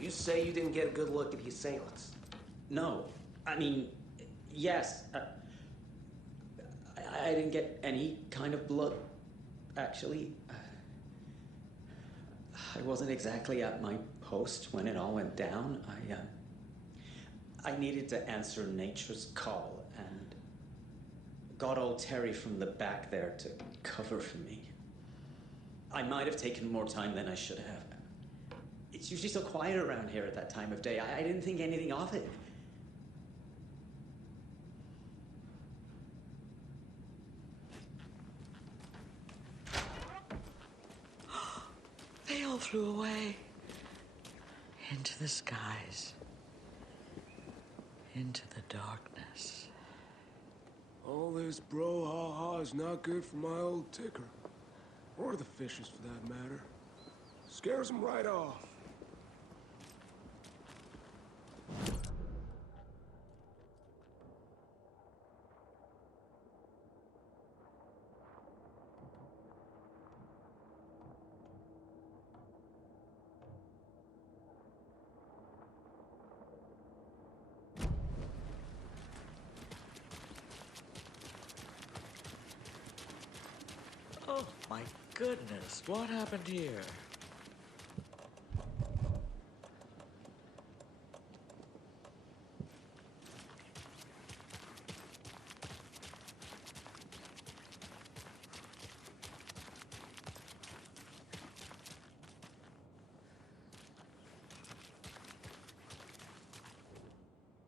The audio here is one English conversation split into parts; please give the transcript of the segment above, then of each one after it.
You say you didn't get a good look at the assailants. No. I mean, yes. I didn't get any kind of blood, actually. I wasn't exactly at my post when it all went down. I needed to answer nature's call and got old Terry from the back there to cover for me. I might have taken more time than I should have. It's usually so quiet around here at that time of day. I didn't think anything of it. They all flew away. Into the skies. Into the darkness. All this brouhaha is not good for my old ticker. Or the fishes, for that matter. Scares them right off. Oh, my goodness. What happened here?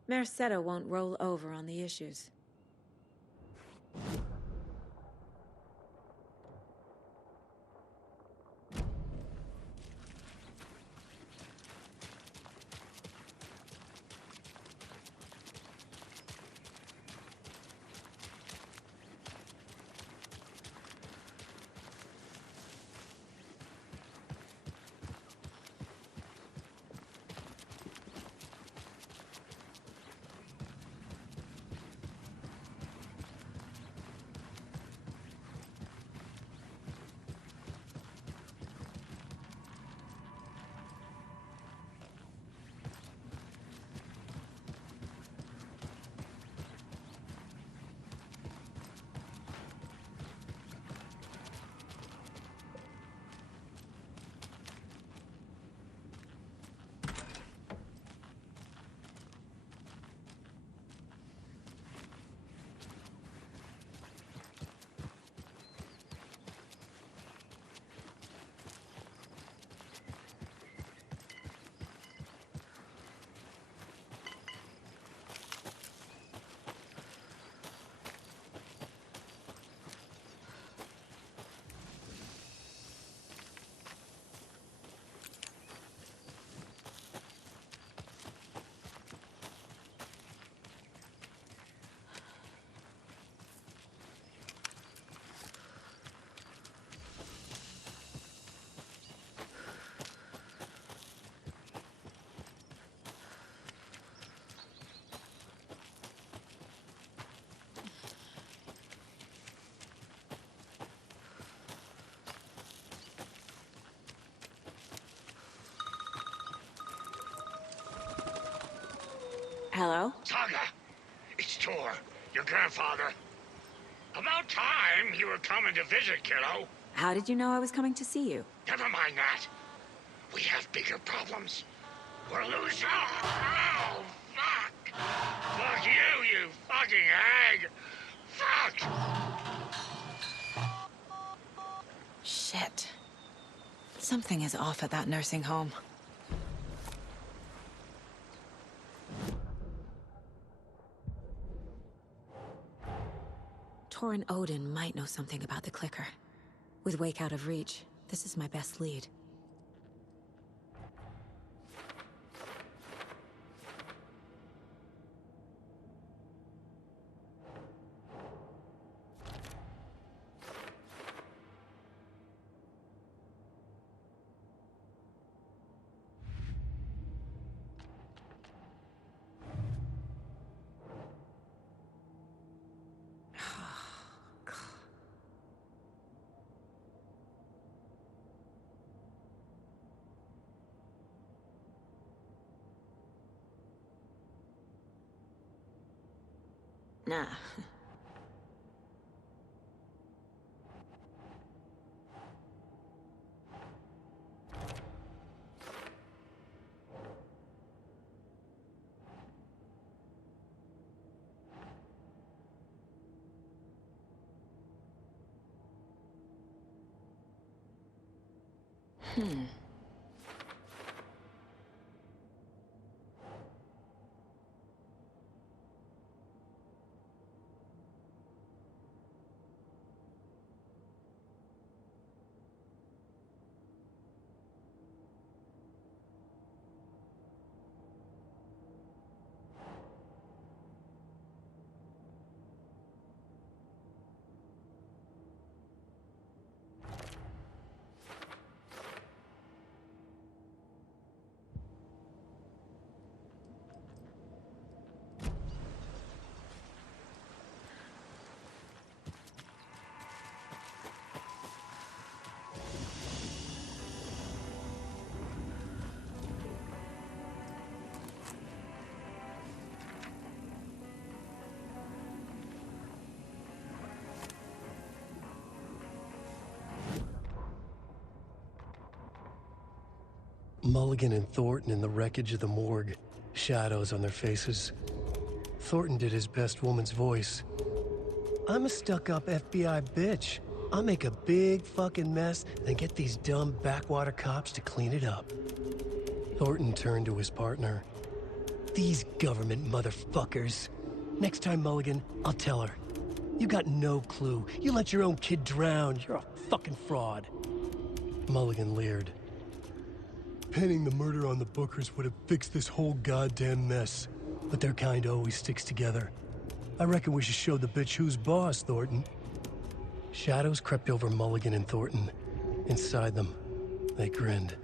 Merced won't roll over on the issues. Hello? Saga, it's Tor, your grandfather. About time you were coming to visit, kiddo. How did you know I was coming to see you? Never mind that. We have bigger problems. We're losing. Oh, fuck! Fuck you, you fucking hag! Fuck! Shit. Something is off at that nursing home. Tor and Odin might know something about the clicker. With Wake out of reach, this is my best lead. Nah. Mulligan and Thornton in the wreckage of the morgue, shadows on their faces. Thornton did his best woman's voice. I'm a stuck-up FBI bitch. I'll make a big fucking mess, then get these dumb backwater cops to clean it up. Thornton turned to his partner. These government motherfuckers. Next time, Mulligan, I'll tell her. You got no clue. You let your own kid drown. You're a fucking fraud. Mulligan leered. Pinning the murder on the Bookers would have fixed this whole goddamn mess. But their kind always sticks together. I reckon we should show the bitch who's boss, Thornton. Shadows crept over Mulligan and Thornton. Inside them, they grinned.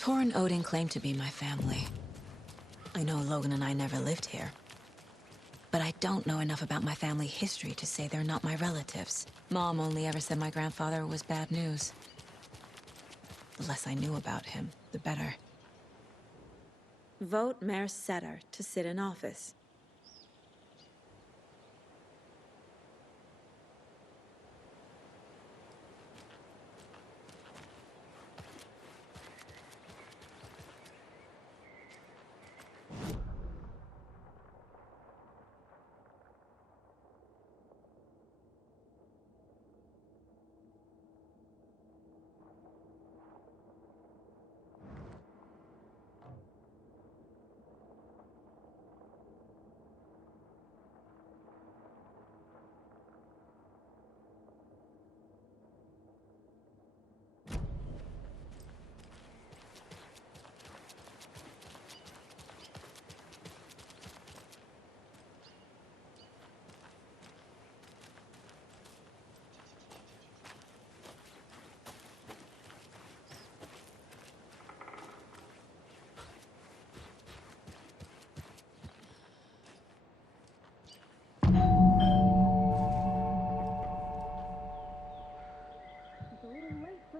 Tor and Odin claim to be my family. I know Logan and I never lived here. But I don't know enough about my family history to say they're not my relatives. Mom only ever said my grandfather was bad news. The less I knew about him, the better. Vote Mayor Setter to sit in office.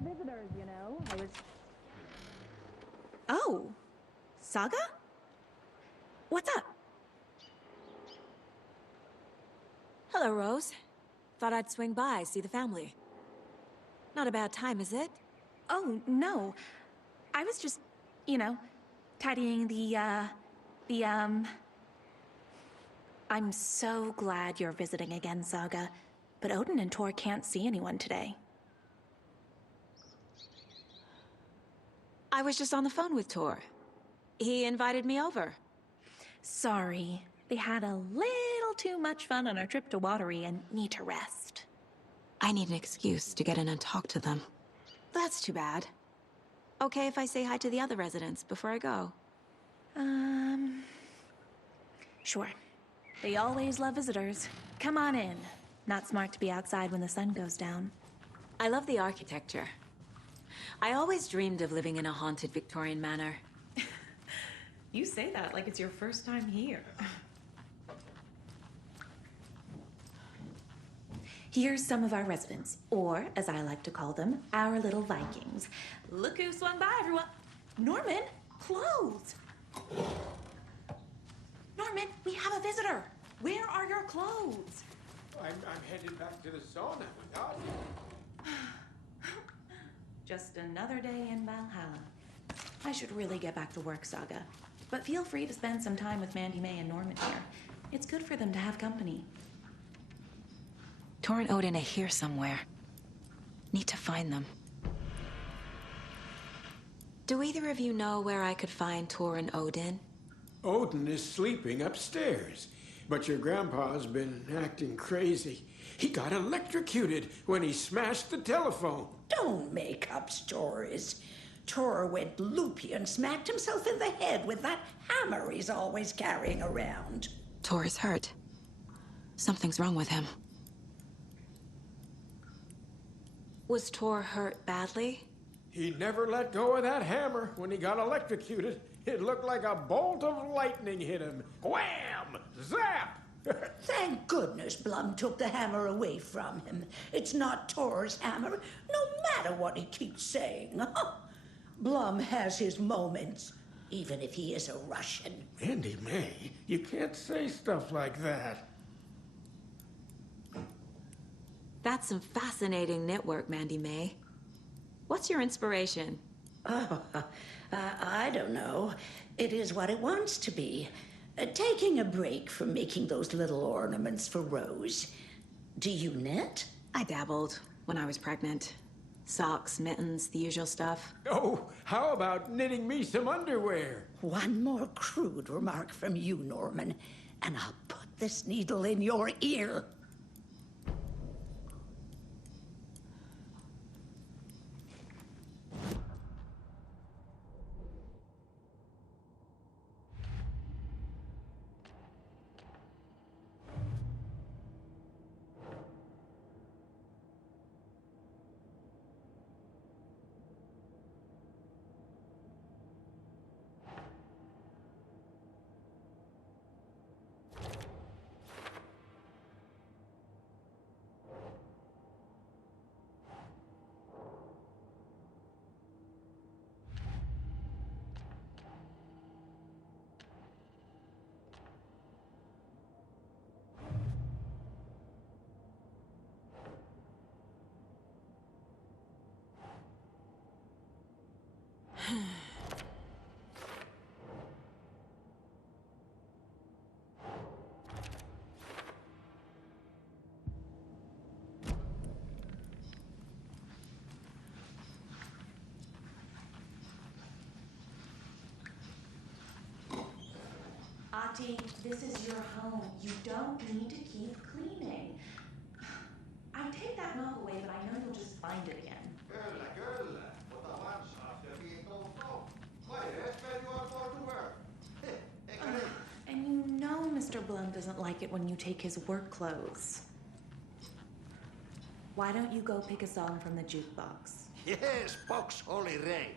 Visitors, you know. Oh, Saga? What's up? Hello, Rose. Thought I'd swing by, see the family. Not a bad time, is it? Oh, no. I was just, you know, tidying I'm so glad you're visiting again, Saga. But Odin and Tor can't see anyone today. I was just on the phone with Tor. He invited me over. Sorry. They had a little too much fun on our trip to Watery and need to rest. I need an excuse to get in and talk to them. That's too bad. Okay if I say hi to the other residents before I go? Sure. They always love visitors. Come on in. Not smart to be outside when the sun goes down. I love the architecture. I always dreamed of living in a haunted Victorian manor. You say that like it's your first time here. Here's some of our residents, or as I like to call them, our little Vikings. Look who swung by, everyone. Norman, clothes. Norman, we have a visitor. Where are your clothes? I'm headed back to the sauna without you. Just another day in Valhalla. I should really get back to work, Saga. But feel free to spend some time with Mandy May and Norman here. It's good for them to have company. Tor and Odin are here somewhere. Need to find them. Do either of you know where I could find Tor and Odin? Odin is sleeping upstairs, but your grandpa's been acting crazy. He got electrocuted when he smashed the telephone. Don't make up stories. Tor went loopy and smacked himself in the head with that hammer he's always carrying around. Tor is hurt. Something's wrong with him. Was Tor hurt badly? He never let go of that hammer when he got electrocuted. It looked like a bolt of lightning hit him. Wham! Zap! Thank goodness Blum took the hammer away from him. It's not Tor's hammer, no matter what he keeps saying. Blum has his moments, even if he is a Russian. Mandy May, you can't say stuff like that. That's some fascinating knitwork, Mandy May. What's your inspiration? Oh, I don't know. It is what it wants to be. Taking a break from making those little ornaments for Rose. Do you knit? I dabbled when I was pregnant. Socks, mittens, the usual stuff. Oh, how about knitting me some underwear? One more crude remark from you, Norman, and I'll put this needle in your ear. Ati, this is your home. You don't need to keep cleaning. I take that knob away, but I know you'll just find it again. Kyllä, kyllä. Ota vansaas ja viitoutou. Vai et when you are going to work. Eikä niin? And you know Mr. Blum doesn't like it when you take his work clothes. Why don't you go pick a song from the jukebox? Yes, box Holy Ray.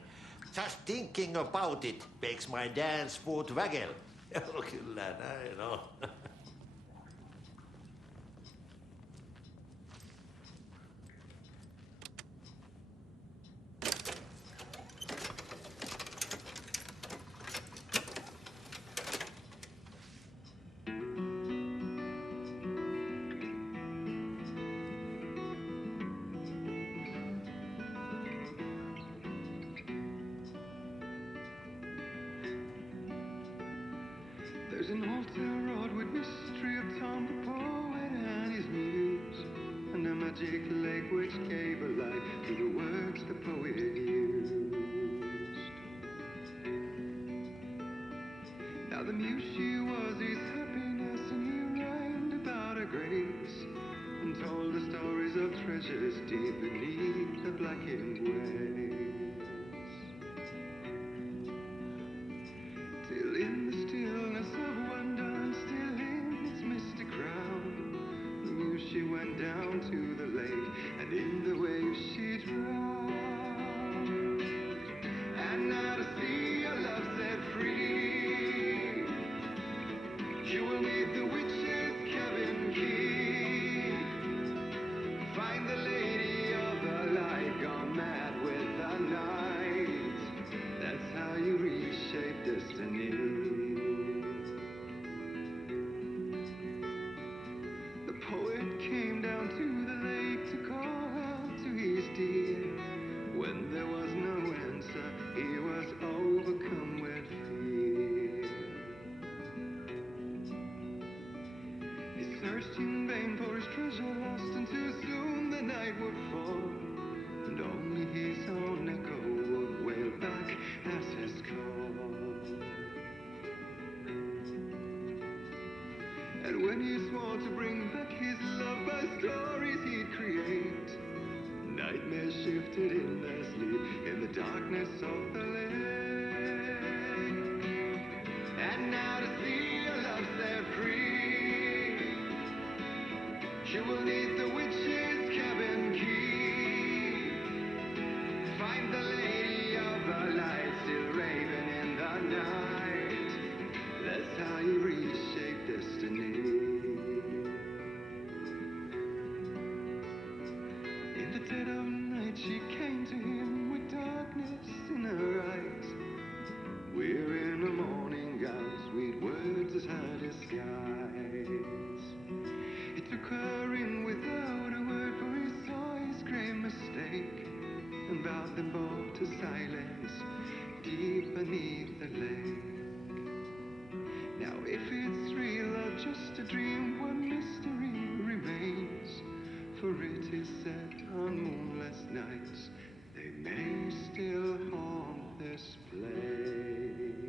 Just thinking about it makes my dance foot waggle. Kyllä näin on. There's an altar wrought with mystery of Tom the poet and his muse, and a magic lake which gave a life to the words the poet used. Now the muse she was his happiness, and he rhymed about her grace, and told the stories of treasures deep beneath the blackened waves. Till in the stillness of wonder, and still in its mystic crown, the muse she went down to the lake, and in the waves she drowned. And now to see your love set free, you will need the witch's cabin key. Find the lady of the light, gone mad with the night. That's how you reshape destiny. The poet came down to the lake to call out to his dear. When there was no answer, he was overcome with fear. He searched in vain for his treasure lost, and too soon the night would fall, and only his own echo would wail back as his call. And when he swore to bring back his love by stories he'd create, nightmares shifted in their sleep in the darkness of the lake. And now to see your love set free, you will need the witch's cabin key. Find the lady of the light, still raving in the night. That's how you reshape destiny. In the dead of night she came to him with darkness in her eyes. We're in a morning gown, sweet words as her disguise. He took her in without a word, for he saw his grave mistake, and bowed them both to silence deep beneath the lake. Now if it's real or just a dream, one mystery remains, for it is set on moonless nights they may still haunt this place.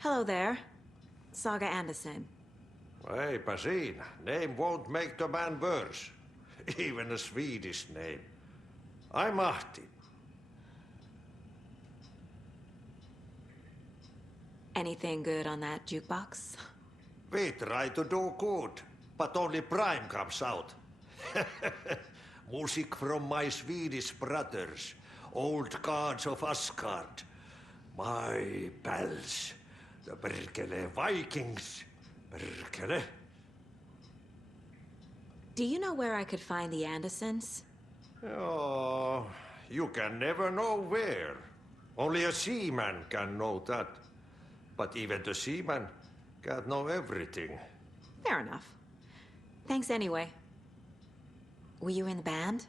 Hello there. Saga Anderson. Eipä siinä. Name won't make the man worse. Even a Swedish name. I'm Ahti. Anything good on that jukebox? We try to do good, but only Prime comes out. Music from my Swedish brothers, old gods of Asgard. My pals, the Perkele Vikings. Perkele. Do you know where I could find the Andersons? Oh, you can never know where. Only a seaman can know that. But even the seaman can't know everything. Fair enough. Thanks anyway. Were you in the band?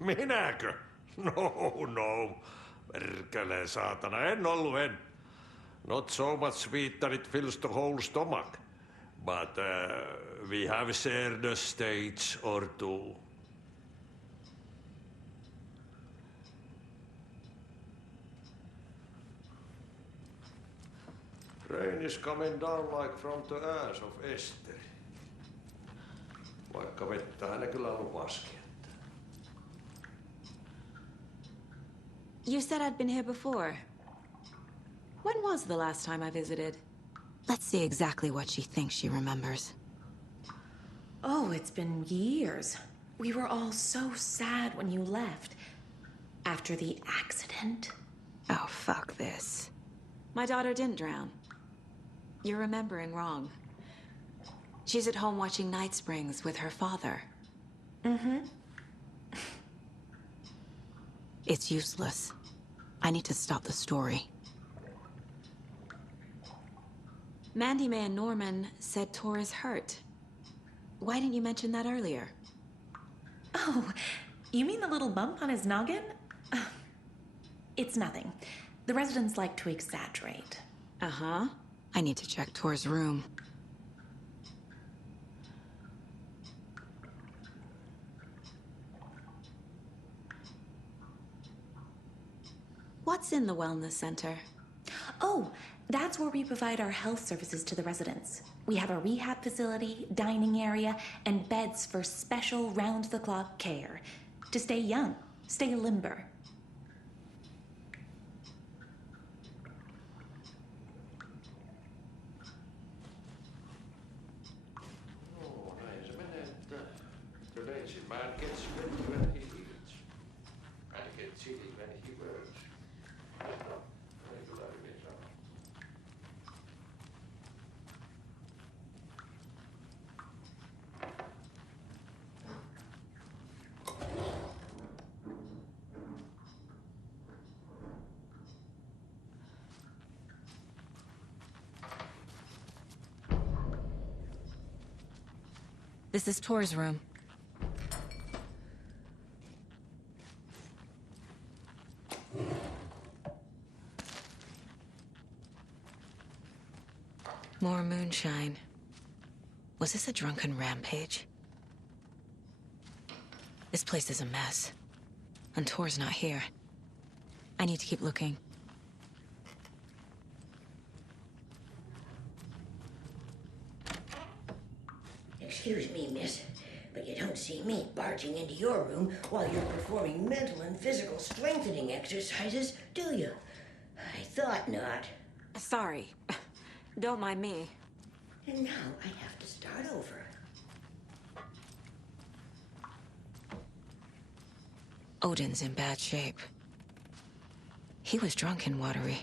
Minäkö? No. Perkele saatana, en ollut en. Not so much sweet that it fills the whole stomach. But we have shared a stage or two. Rain is coming down like from the ass of Esteri. Vaikka vettä hän kyllä lupaskin. You said I'd been here before. When was the last time I visited? Let's see exactly what she thinks she remembers. Oh, it's been years. We were all so sad when you left. After the accident. Oh, fuck this. My daughter didn't drown. You're remembering wrong. She's at home watching Night Springs with her father. Mm-hmm. It's useless. I need to stop the story. Mandy May and Norman said Tor is hurt. Why didn't you mention that earlier? Oh, you mean the little bump on his noggin? It's nothing. The residents like to exaggerate. Uh-huh. I need to check Tor's room. What's in the wellness center? Oh, that's where we provide our health services to the residents. We have a rehab facility, dining area, and beds for special round-the-clock care. To stay young, stay limber. No, näin se menee, että the lazy man gets ready when he eats. And gets silly when he works. Kyllä hyvin sanottu. This is Tor's room. More moonshine. Was this a drunken rampage? This place is a mess. And Tor's not here. I need to keep looking. Excuse me, miss, but you don't see me barging into your room while you're performing mental and physical strengthening exercises, do you? I thought not. Sorry. Don't mind me. And now I have to start over. Odin's in bad shape. He was drunk and watery.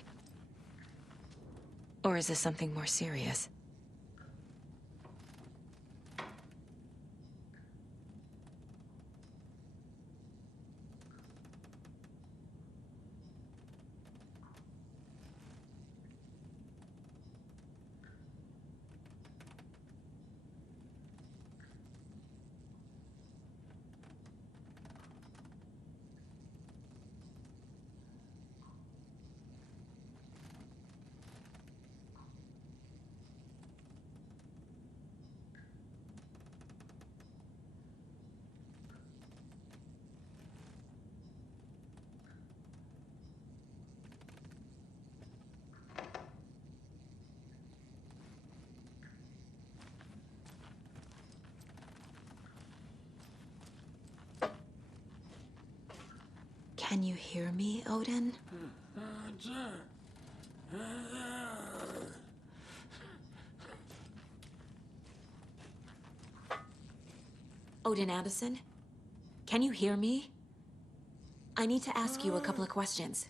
Or is this something more serious? you hear me, Odin? Odin Anderson? Can you hear me? I need to ask you a couple of questions.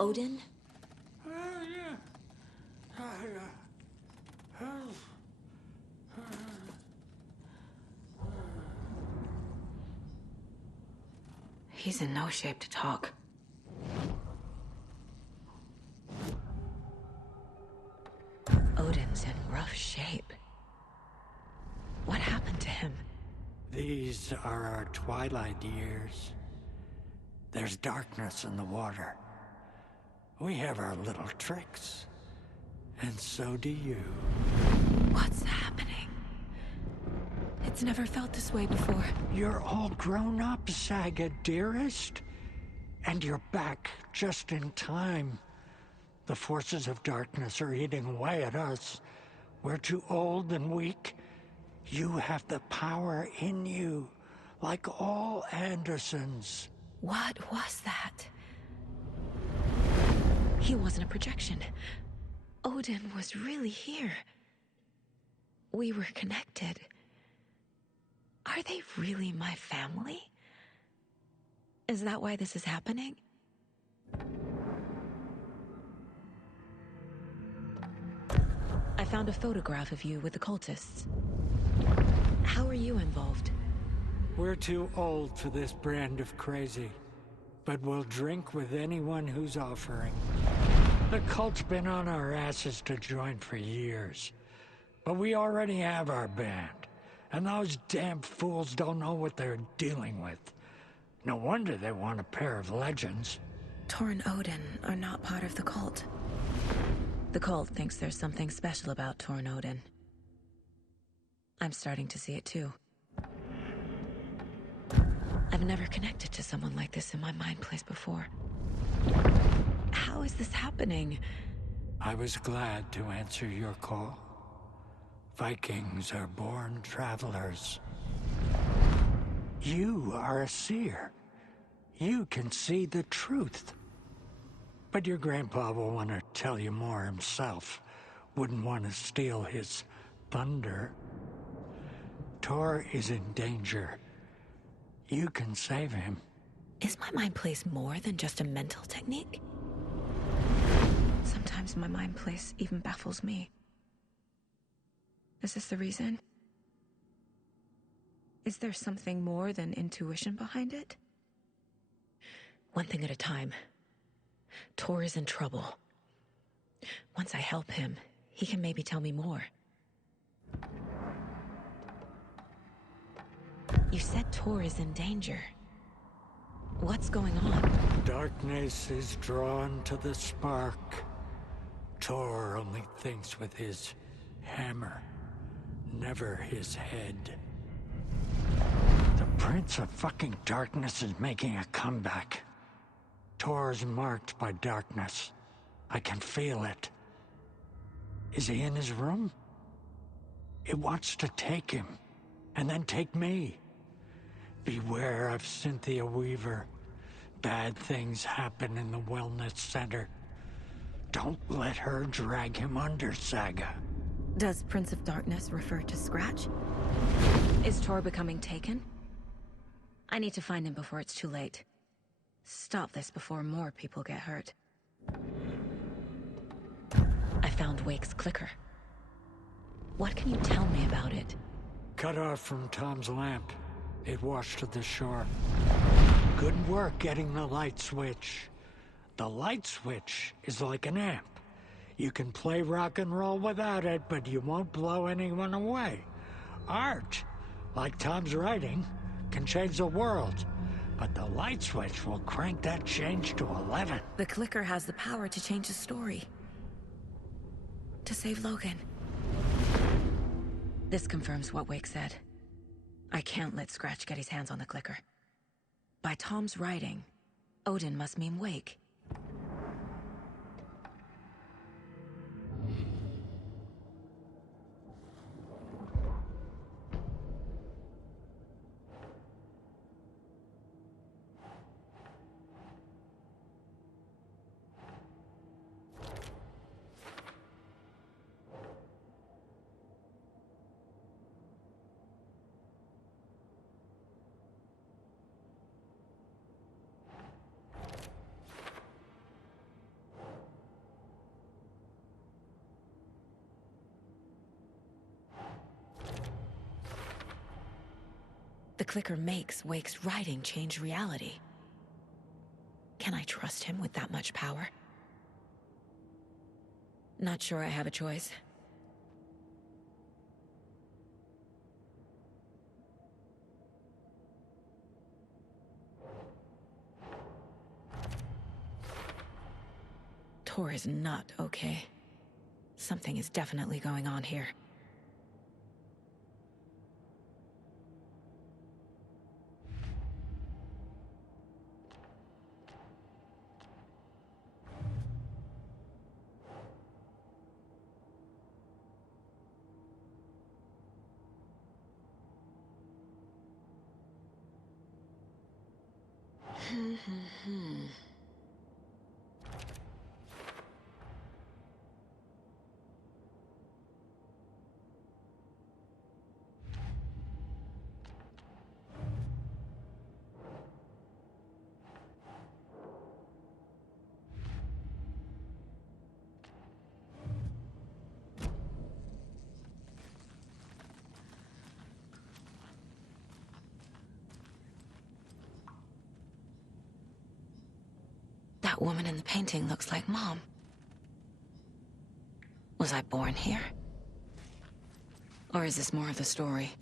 Odin? He's in no shape to talk. Odin's in rough shape. What happened to him? These are our twilight years. There's darkness in the water. We have our little tricks. And so do you. What's happening? It's never felt this way before. You're all grown up, Saga, dearest. And you're back just in time. The forces of darkness are eating away at us. We're too old and weak. You have the power in you, like all Andersons. What was that? He wasn't a projection. Odin was really here. We were connected. Are they really my family? Is that why this is happening? I found a photograph of you with the cultists. How are you involved? We're too old for this brand of crazy, but we'll drink with anyone who's offering. The cult's been on our asses to join for years, but we already have our band, and those damn fools don't know what they're dealing with. No wonder they want a pair of legends. Tor and Odin are not part of the cult. The cult thinks there's something special about Tor and Odin. I'm starting to see it too. I've never connected to someone like this in my mind place before. How is this happening? I was glad to answer your call. Vikings are born travelers. You are a seer. You can see the truth. But your grandpa will want to tell you more himself. Wouldn't want to steal his thunder. Tor is in danger. You can save him. Is my mind place more than just a mental technique? Sometimes my mind place even baffles me. Is this the reason? Is there something more than intuition behind it? One thing at a time. Tor is in trouble. Once I help him, he can maybe tell me more. You said Tor is in danger. What's going on? Darkness is drawn to the spark. Tor only thinks with his hammer, never his head. The Prince of fucking Darkness is making a comeback. Tor's marked by darkness. I can feel it. Is he in his room? It wants to take him, and then take me. Beware of Cynthia Weaver. Bad things happen in the wellness center. Don't let her drag him under, Saga. Does Prince of Darkness refer to Scratch? Is Tor becoming taken? I need to find him before it's too late. Stop this before more people get hurt. I found Wake's clicker. What can you tell me about it? Cut off from Tom's lamp. It washed to the shore. Good work getting the light switch. The light switch is like an amp. You can play rock and roll without it, but you won't blow anyone away. Art, like Tom's writing, can change the world. But the light switch will crank that change to 11. The clicker has the power to change the story. To save Logan. This confirms what Wake said. I can't let Scratch get his hands on the clicker. By Tom's writing, Odin must mean Wake. The clicker makes Wake's writing change reality. Can I trust him with that much power? Not sure I have a choice. Tor is not okay. Something is definitely going on here. That woman in the painting looks like Mom. Was I born here? Or is this more of the story?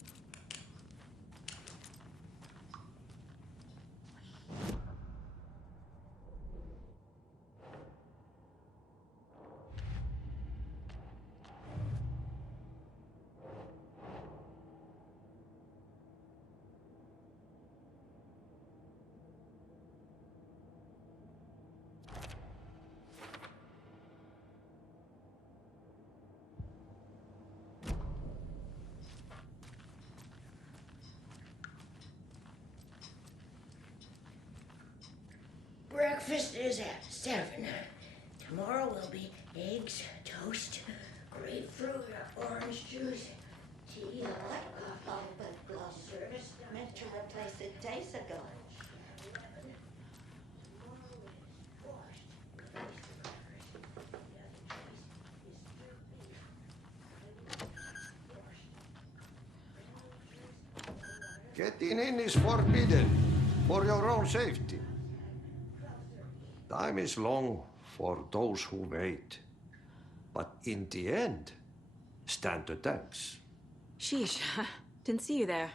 Breakfast is at 7. Tomorrow will be eggs, toast, grapefruit, orange juice, tea, but glass service meant to replace it days ago. Getting in is forbidden, for your own safety. Time is long for those who wait. But in the end, stand the thanks. Sheesh, didn't see you there.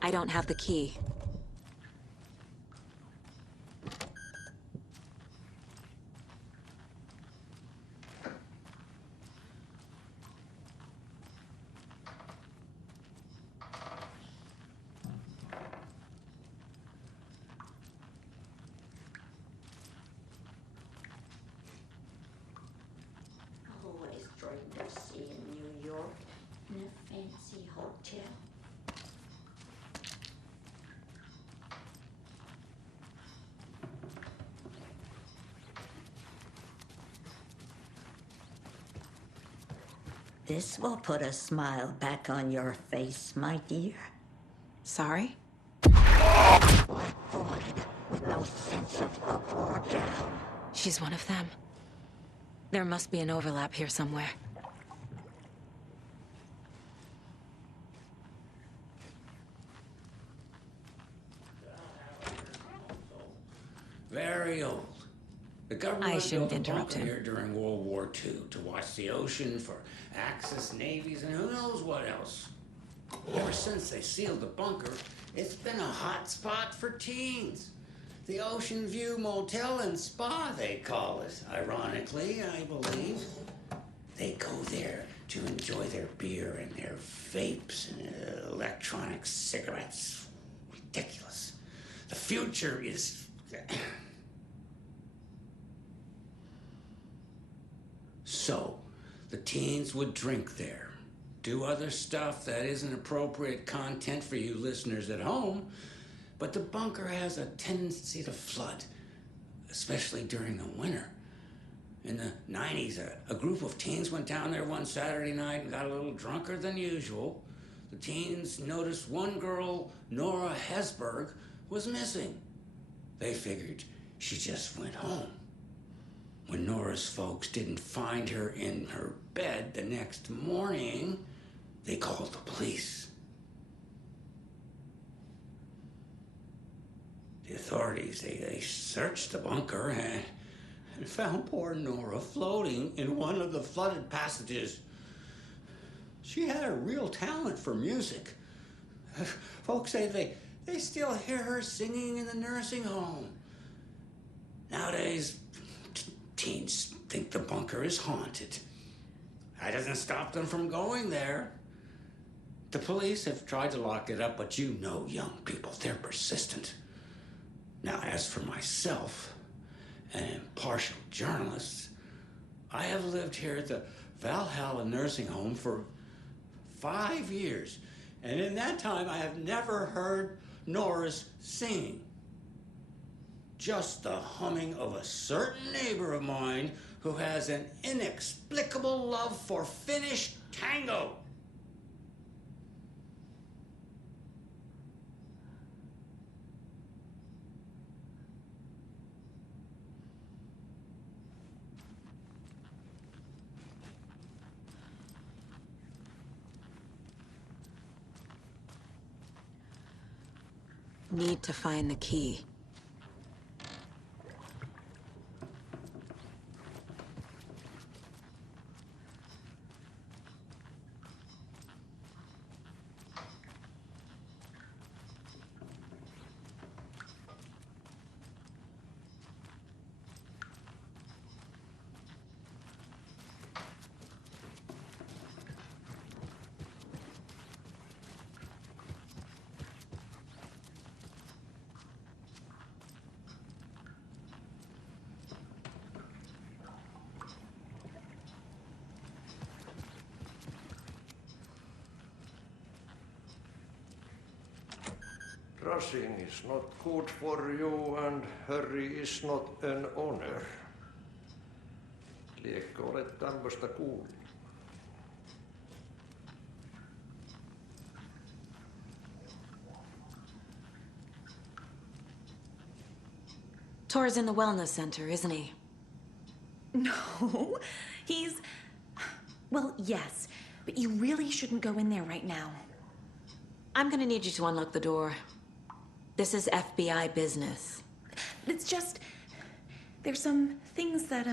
I don't have the key. Always dreamed of seeing New York in a fancy hotel. This will put a smile back on your face, my dear. Sorry? With no sense of up or down. She's one of them. There must be an overlap here somewhere. Very old. The government I shouldn't built a interrupt bunker him. here during World War II to watch the ocean for Axis navies and who knows what else. Ever since they sealed the bunker, it's been a hot spot for teens. The Ocean View Motel and Spa, they call it. Ironically, I believe. They go there to enjoy enjoy their beer and their vapes and electronic cigarettes. Ridiculous. The future is... So, the teens would drink there, do other stuff that isn't appropriate content for you listeners at home, but the bunker has a tendency to flood, especially during the winter. In the 90s, a group of teens went down there one Saturday night and got a little drunker than usual. The teens noticed one girl, Nora Hesberg, was missing. They figured she just went home. When Nora's folks didn't find her in her bed the next morning, they called the police. The authorities, they searched the bunker and found poor Nora floating in one of the flooded passages. She had a real talent for music. Folks say they still hear her singing in the nursing home. Nowadays, teens think the bunker is haunted. That doesn't stop them from going there. The police have tried to lock it up, but you know young people, they're persistent. Now, as for myself, an impartial journalist, I have lived here at the Valhalla Nursing Home for 5 years, and in that time I have never heard Nora's singing. Just the humming of a certain neighbor of mine who has an inexplicable love for Finnish tango. Need to find the key. Rushing is not good for you and hurry is not an honor. Liekö olet tämmöstä kuullut? Tor's in the wellness center, isn't he? No, he's... Well, yes, but you really shouldn't go in there right now. I'm gonna need you to unlock the door. This is FBI business. It's just... There's some things that,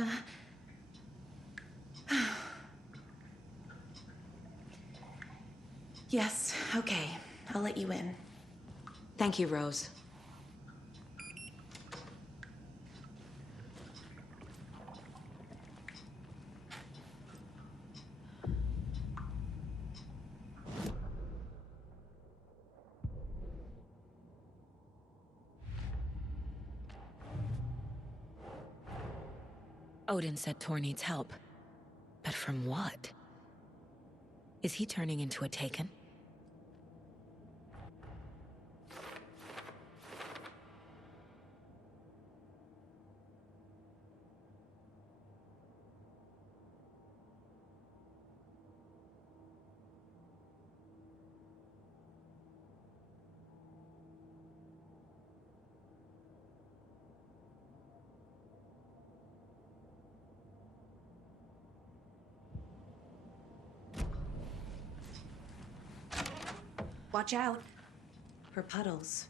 Yes, okay. I'll let you in. Thank you, Rose. Odin said Tor needs help. But from what? Is he turning into a Taken? Watch out for puddles.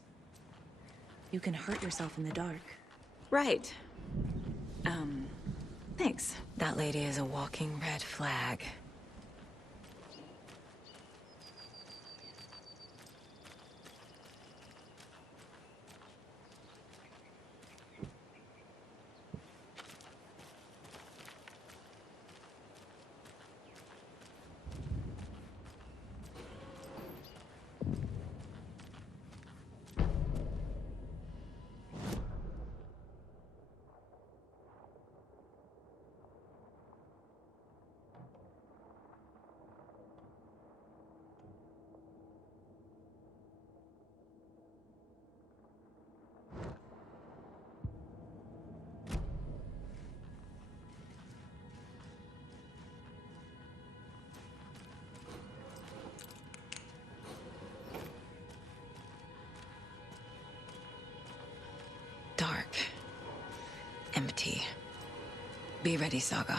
You can hurt yourself in the dark. Right. Thanks. That lady is a walking red flag. tea. Be ready, Saga.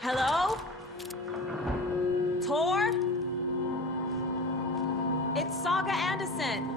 Hello? Tor? It's Saga Anderson.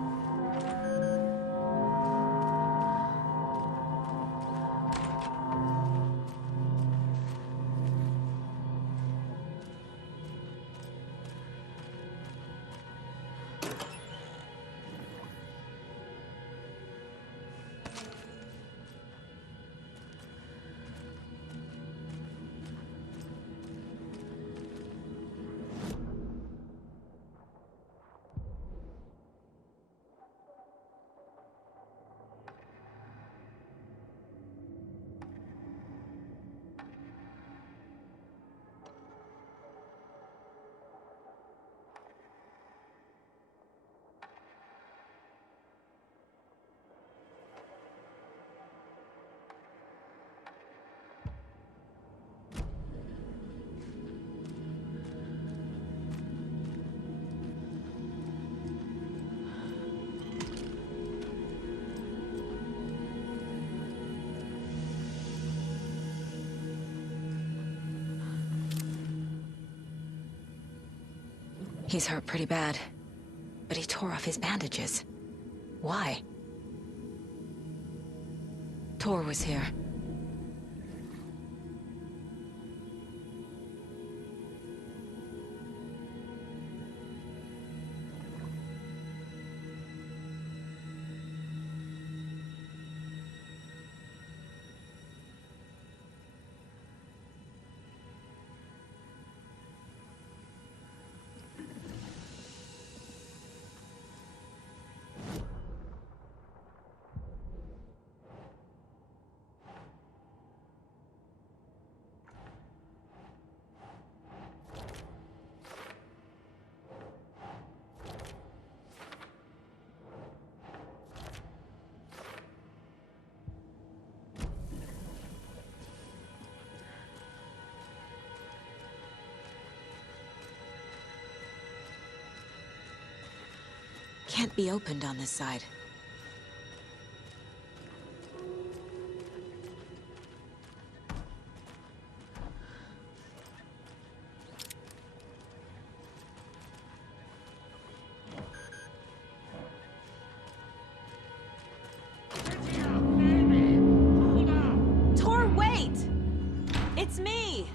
He's hurt pretty bad, but he tore off his bandages. Why? Tor was here. Can't be opened on this side. Tor, wait! It's me!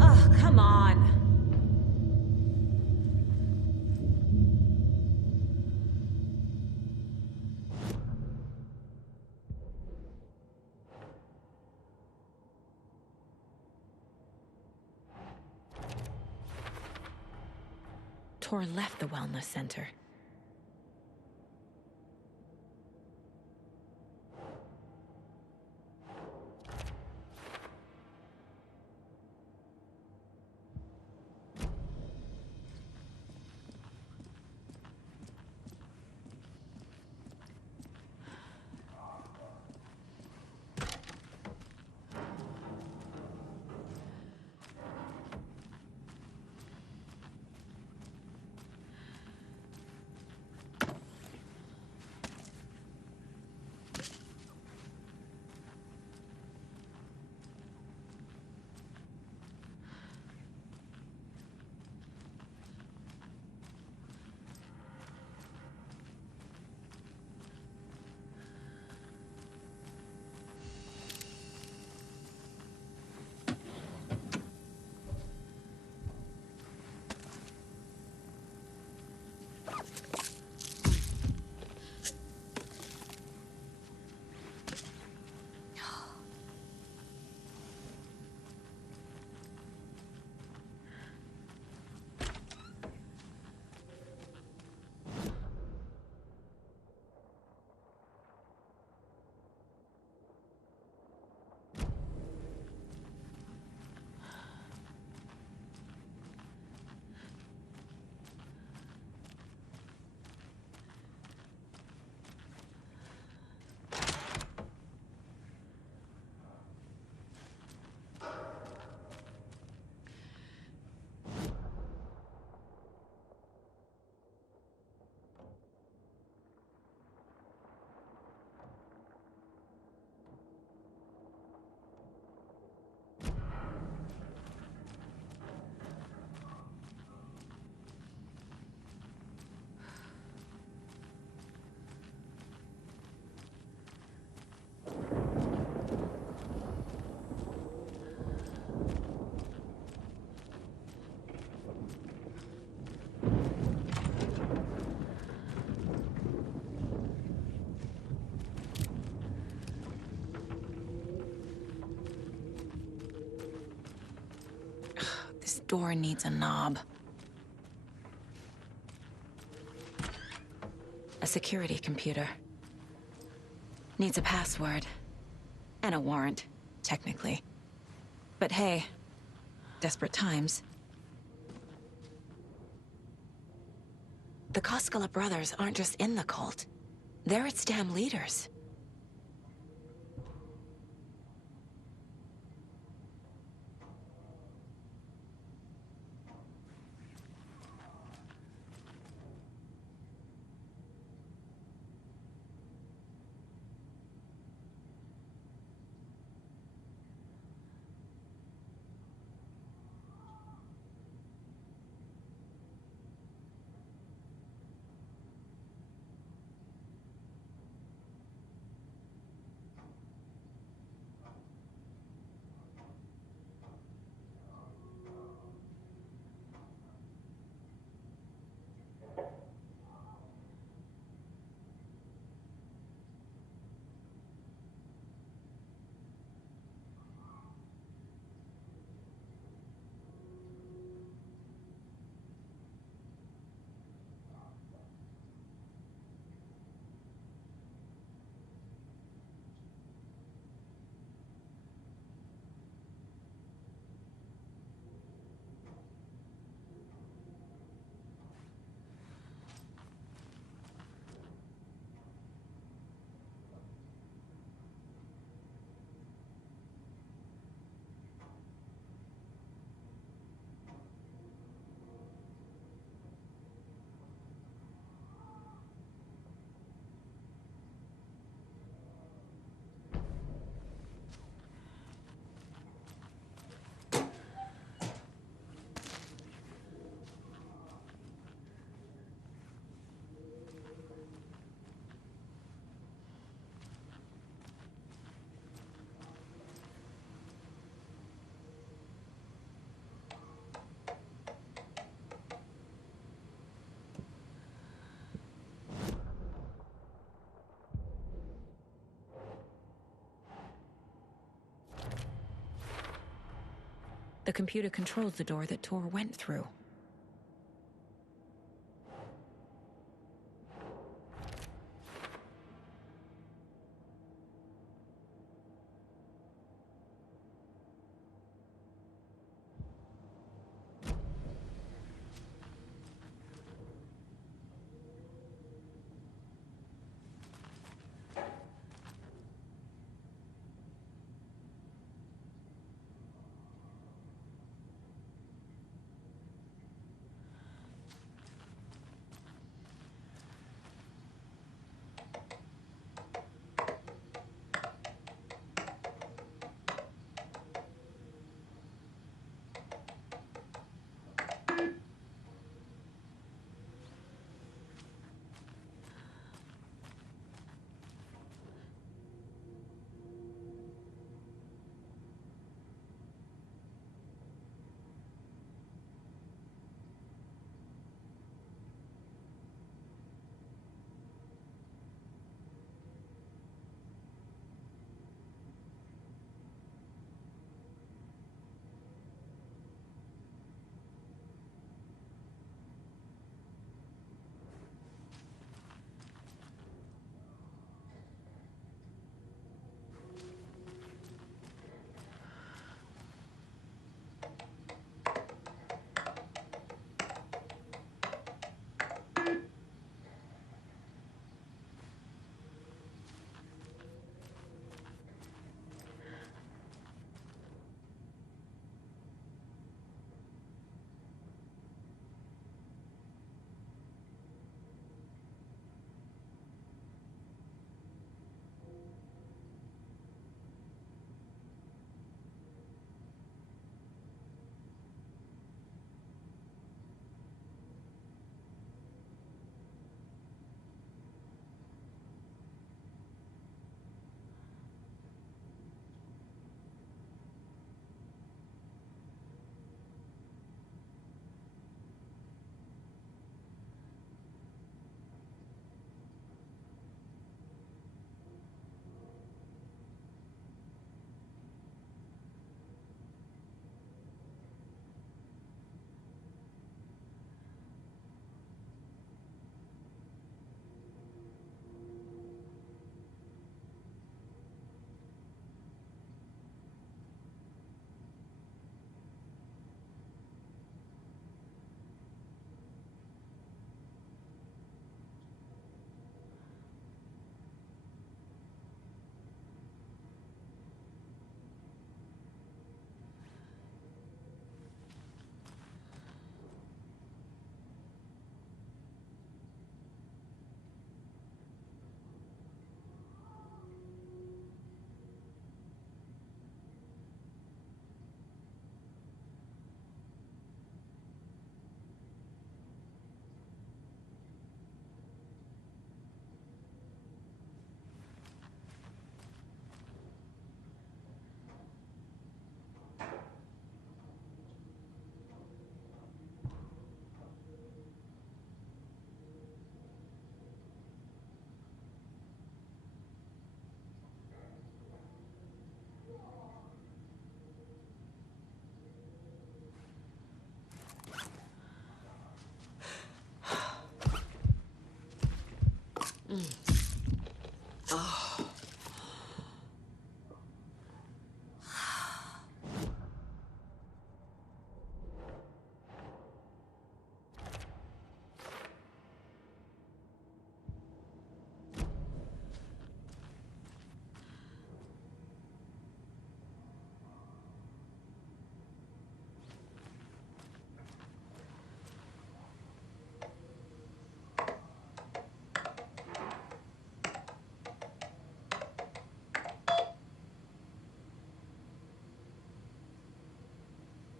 Ugh, come on. Tor left the wellness center. This door needs a knob. A security computer. Needs a password. And a warrant, technically. But hey, desperate times. The Koskela brothers aren't just in the cult. They're its damn leaders. The computer controls the door that Tor went through.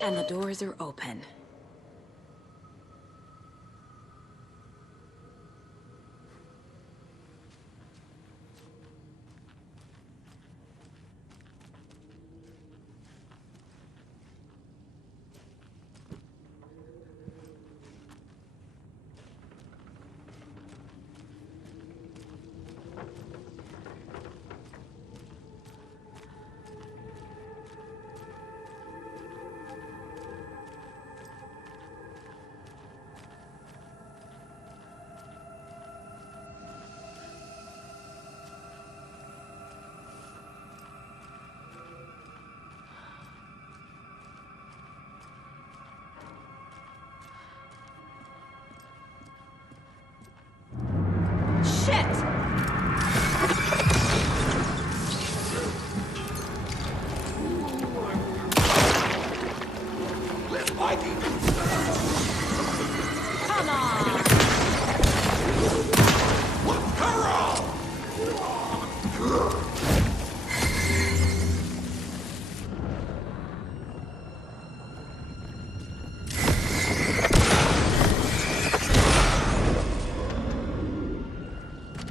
And the doors are open.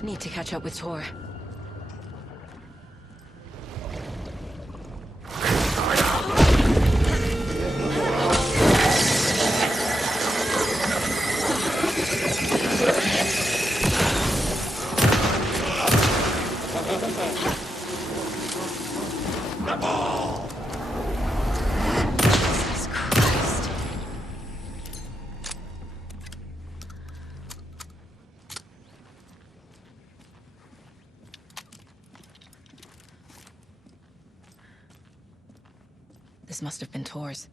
Need to catch up with Tor. Jesus Christ. This must have been Tor's.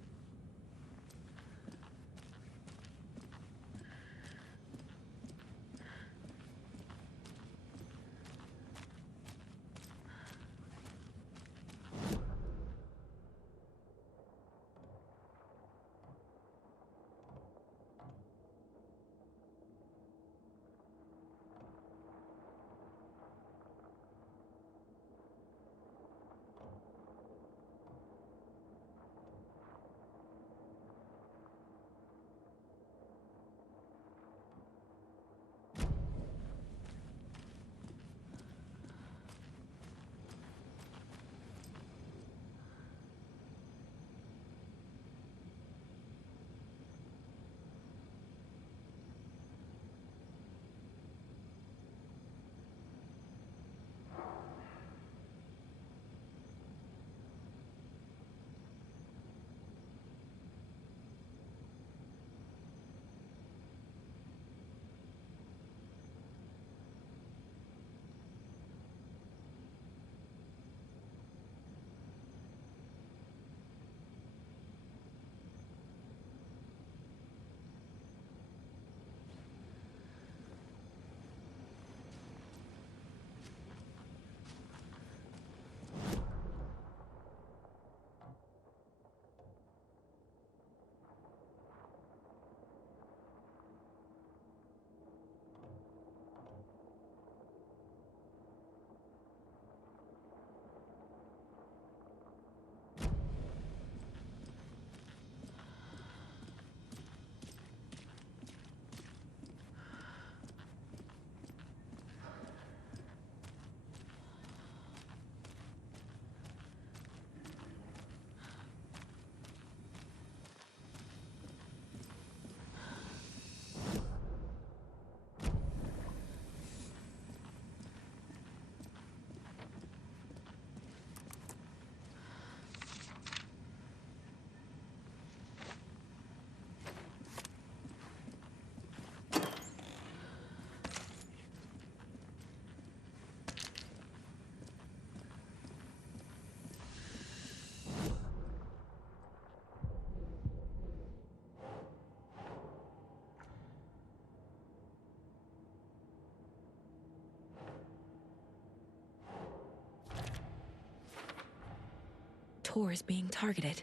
Tor is being targeted.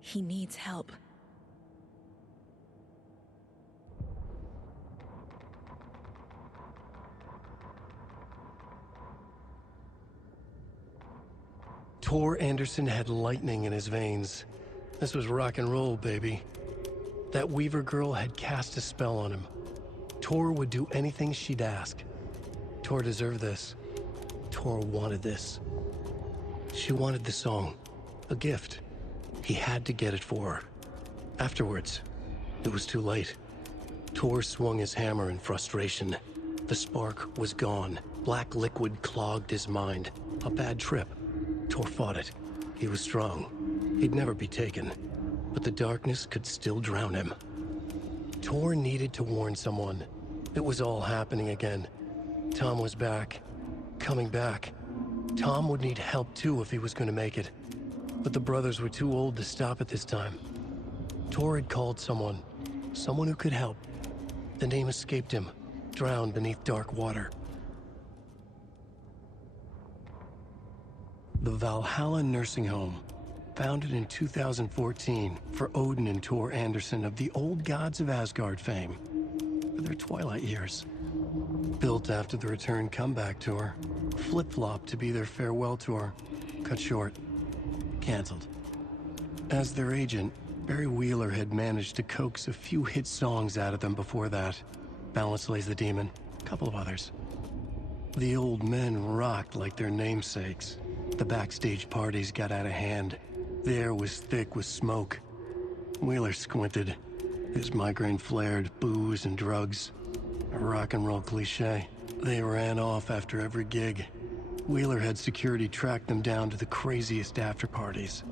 He needs help. Tor Anderson had lightning in his veins. This was rock and roll, baby. That Weaver girl had cast a spell on him. Tor would do anything she'd ask. Tor deserved this. Tor wanted this. She wanted the song. A gift. He had to get it for her. Afterwards, it was too late. Tor swung his hammer in frustration. The spark was gone. Black liquid clogged his mind. A bad trip. Tor fought it. He was strong. He'd never be taken. But the darkness could still drown him. Tor needed to warn someone. It was all happening again. Tom was back. Coming back. Tom would need help too if he was going to make it. But the brothers were too old to stop at this time. Tor had called someone. Someone who could help. The name escaped him. Drowned beneath dark water. The Valhalla Nursing Home. Founded in 2014 for Odin and Tor Anderson of the Old Gods of Asgard fame. For their twilight years. Built after the return comeback tour. Flip-flopped to be their farewell tour. Cut short. Cancelled. As their agent, Barry Wheeler had managed to coax a few hit songs out of them before that. Balance Lays the Demon, a couple of others. The old men rocked like their namesakes. The backstage parties got out of hand. The air was thick with smoke. Wheeler squinted. His migraine flared, booze and drugs. A rock and roll cliche. They ran off after every gig. Wheeler had security track them down to the craziest after parties.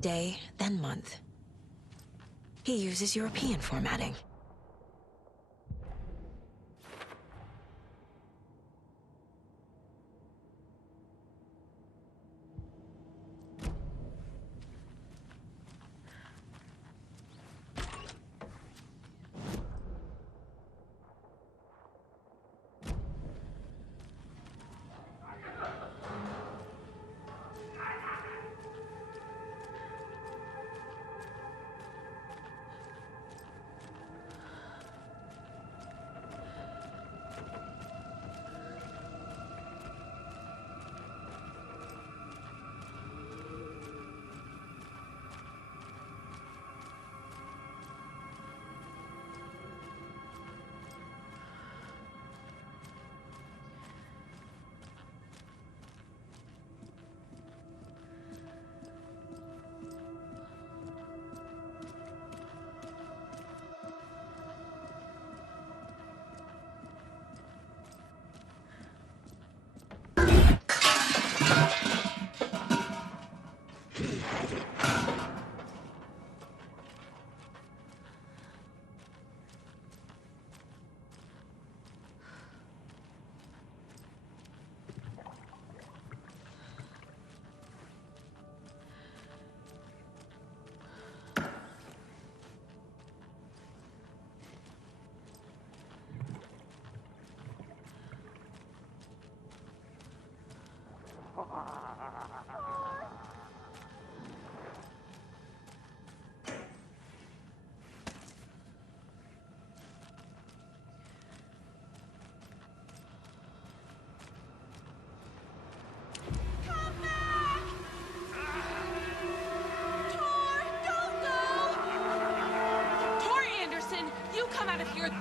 Day, then month. He uses European formatting.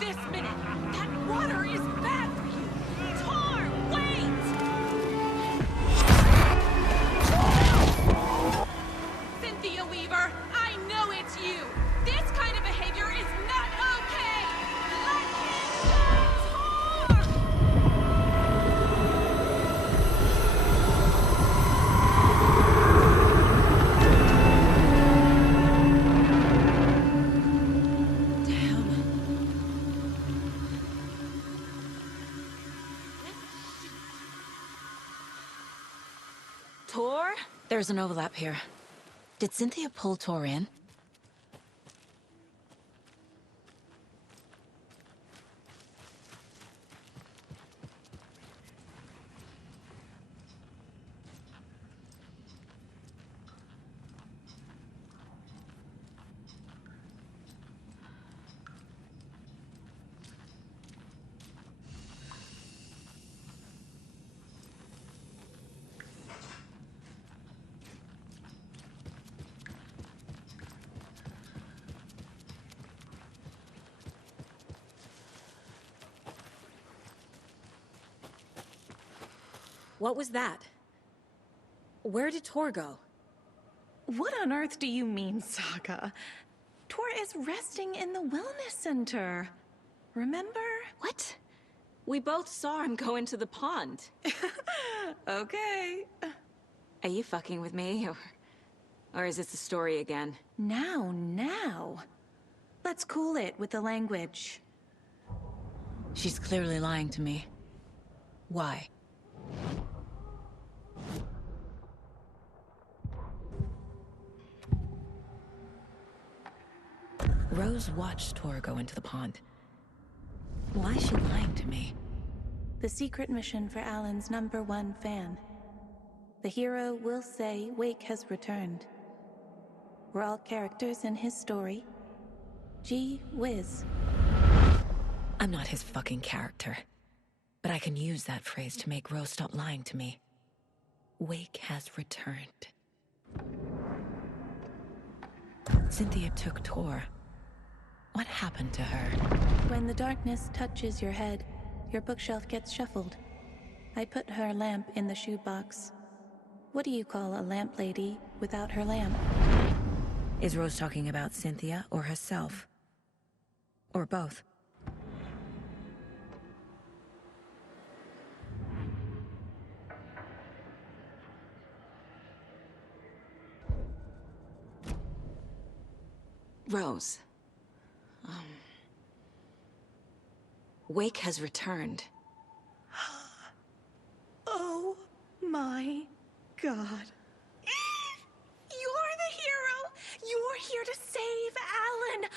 This minute! That water is bad for you! Tor, wait! Tor? There's an overlap here. Did Cynthia pull Tor in? What was that? Where did Tor go? What on earth do you mean, Saga? Tor is resting in the wellness center. Remember? What? We both saw him go into the pond. Okay. Are you fucking with me, or is this the story again? Now. Let's cool it with the language. She's clearly lying to me. Why? Rose watched Tor go into the pond. Why is she lying to me? The secret mission for Alan's #1 fan. The hero will say Wake has returned. We're all characters in his story. Gee whiz. I'm not his fucking character. But I can use that phrase to make Rose stop lying to me. Wake has returned. Cynthia took Tor. What happened to her? When the darkness touches your head, your bookshelf gets shuffled. I put her lamp in the shoebox. What do you call a lamp lady without her lamp? Is Rose talking about Cynthia or herself? Or both? Rose. Wake has returned. Oh my God. You're the hero! You're here to save Alan!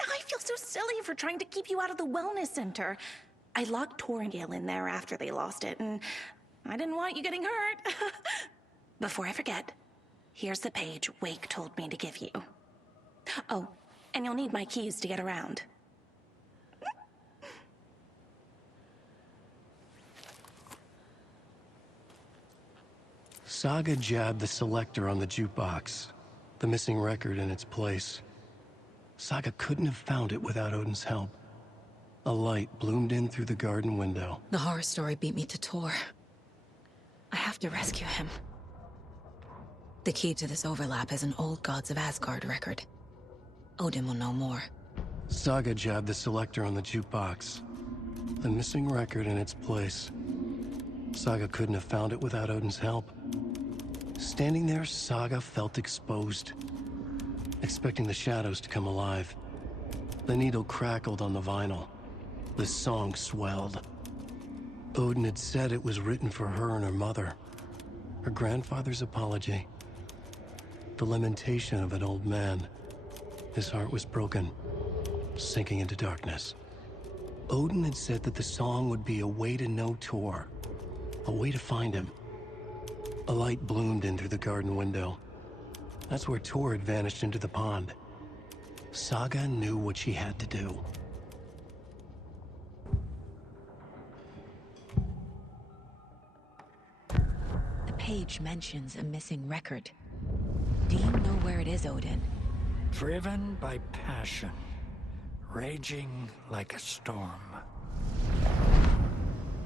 I feel so silly for trying to keep you out of the wellness center. I locked Tor and Gale in there after they lost it, and I didn't want you getting hurt. Before I forget, here's the page Wake told me to give you. Oh, and you'll need my keys to get around. Saga jabbed the selector on the jukebox, the missing record in its place. Saga couldn't have found it without Odin's help. A light bloomed in through the garden window. The horror story beat me to Tor. I have to rescue him. The key to this overlap is an old Gods of Asgard record. Odin will know more. Saga jabbed the selector on the jukebox, the missing record in its place. Saga couldn't have found it without Odin's help. Standing there, Saga felt exposed, expecting the shadows to come alive. The needle crackled on the vinyl. The song swelled. Odin had said it was written for her and her mother. Her grandfather's apology. The lamentation of an old man. His heart was broken, sinking into darkness. Odin had said that the song would be a way to know Tor, a way to find him. A light bloomed in through the garden window. That's where Tor had vanished into the pond. Saga knew what she had to do. The page mentions a missing record. Do you know where it is, Odin? Driven by passion, raging like a storm.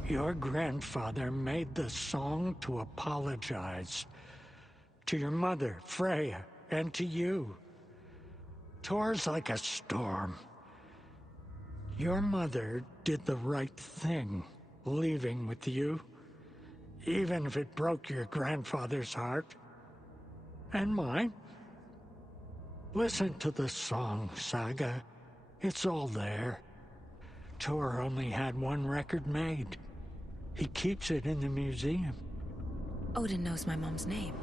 Your grandfather made the song to apologize. To your mother, Freya, and to you. Tor's like a storm. Your mother did the right thing, leaving with you, even if it broke your grandfather's heart. And mine. Listen to the song, Saga. It's all there. Tor only had one record made. He keeps it in the museum. Odin knows my mom's name.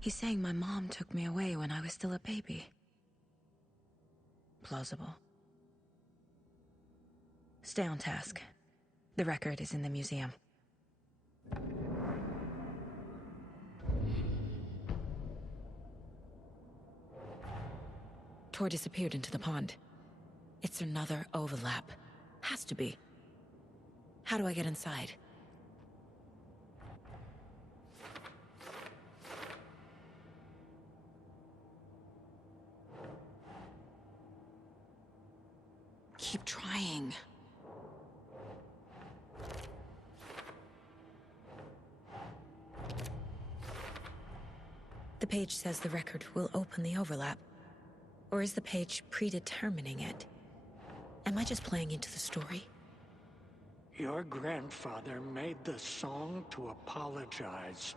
He's saying my mom took me away when I was still a baby. Plausible. Stay on task. The record is in the museum. Tor disappeared into the pond. It's another overlap. Has to be. How do I get inside? Keep trying. The page says the record will open the overlap. Or is the page predetermining it? Am I just playing into the story? Your grandfather made the song to apologize.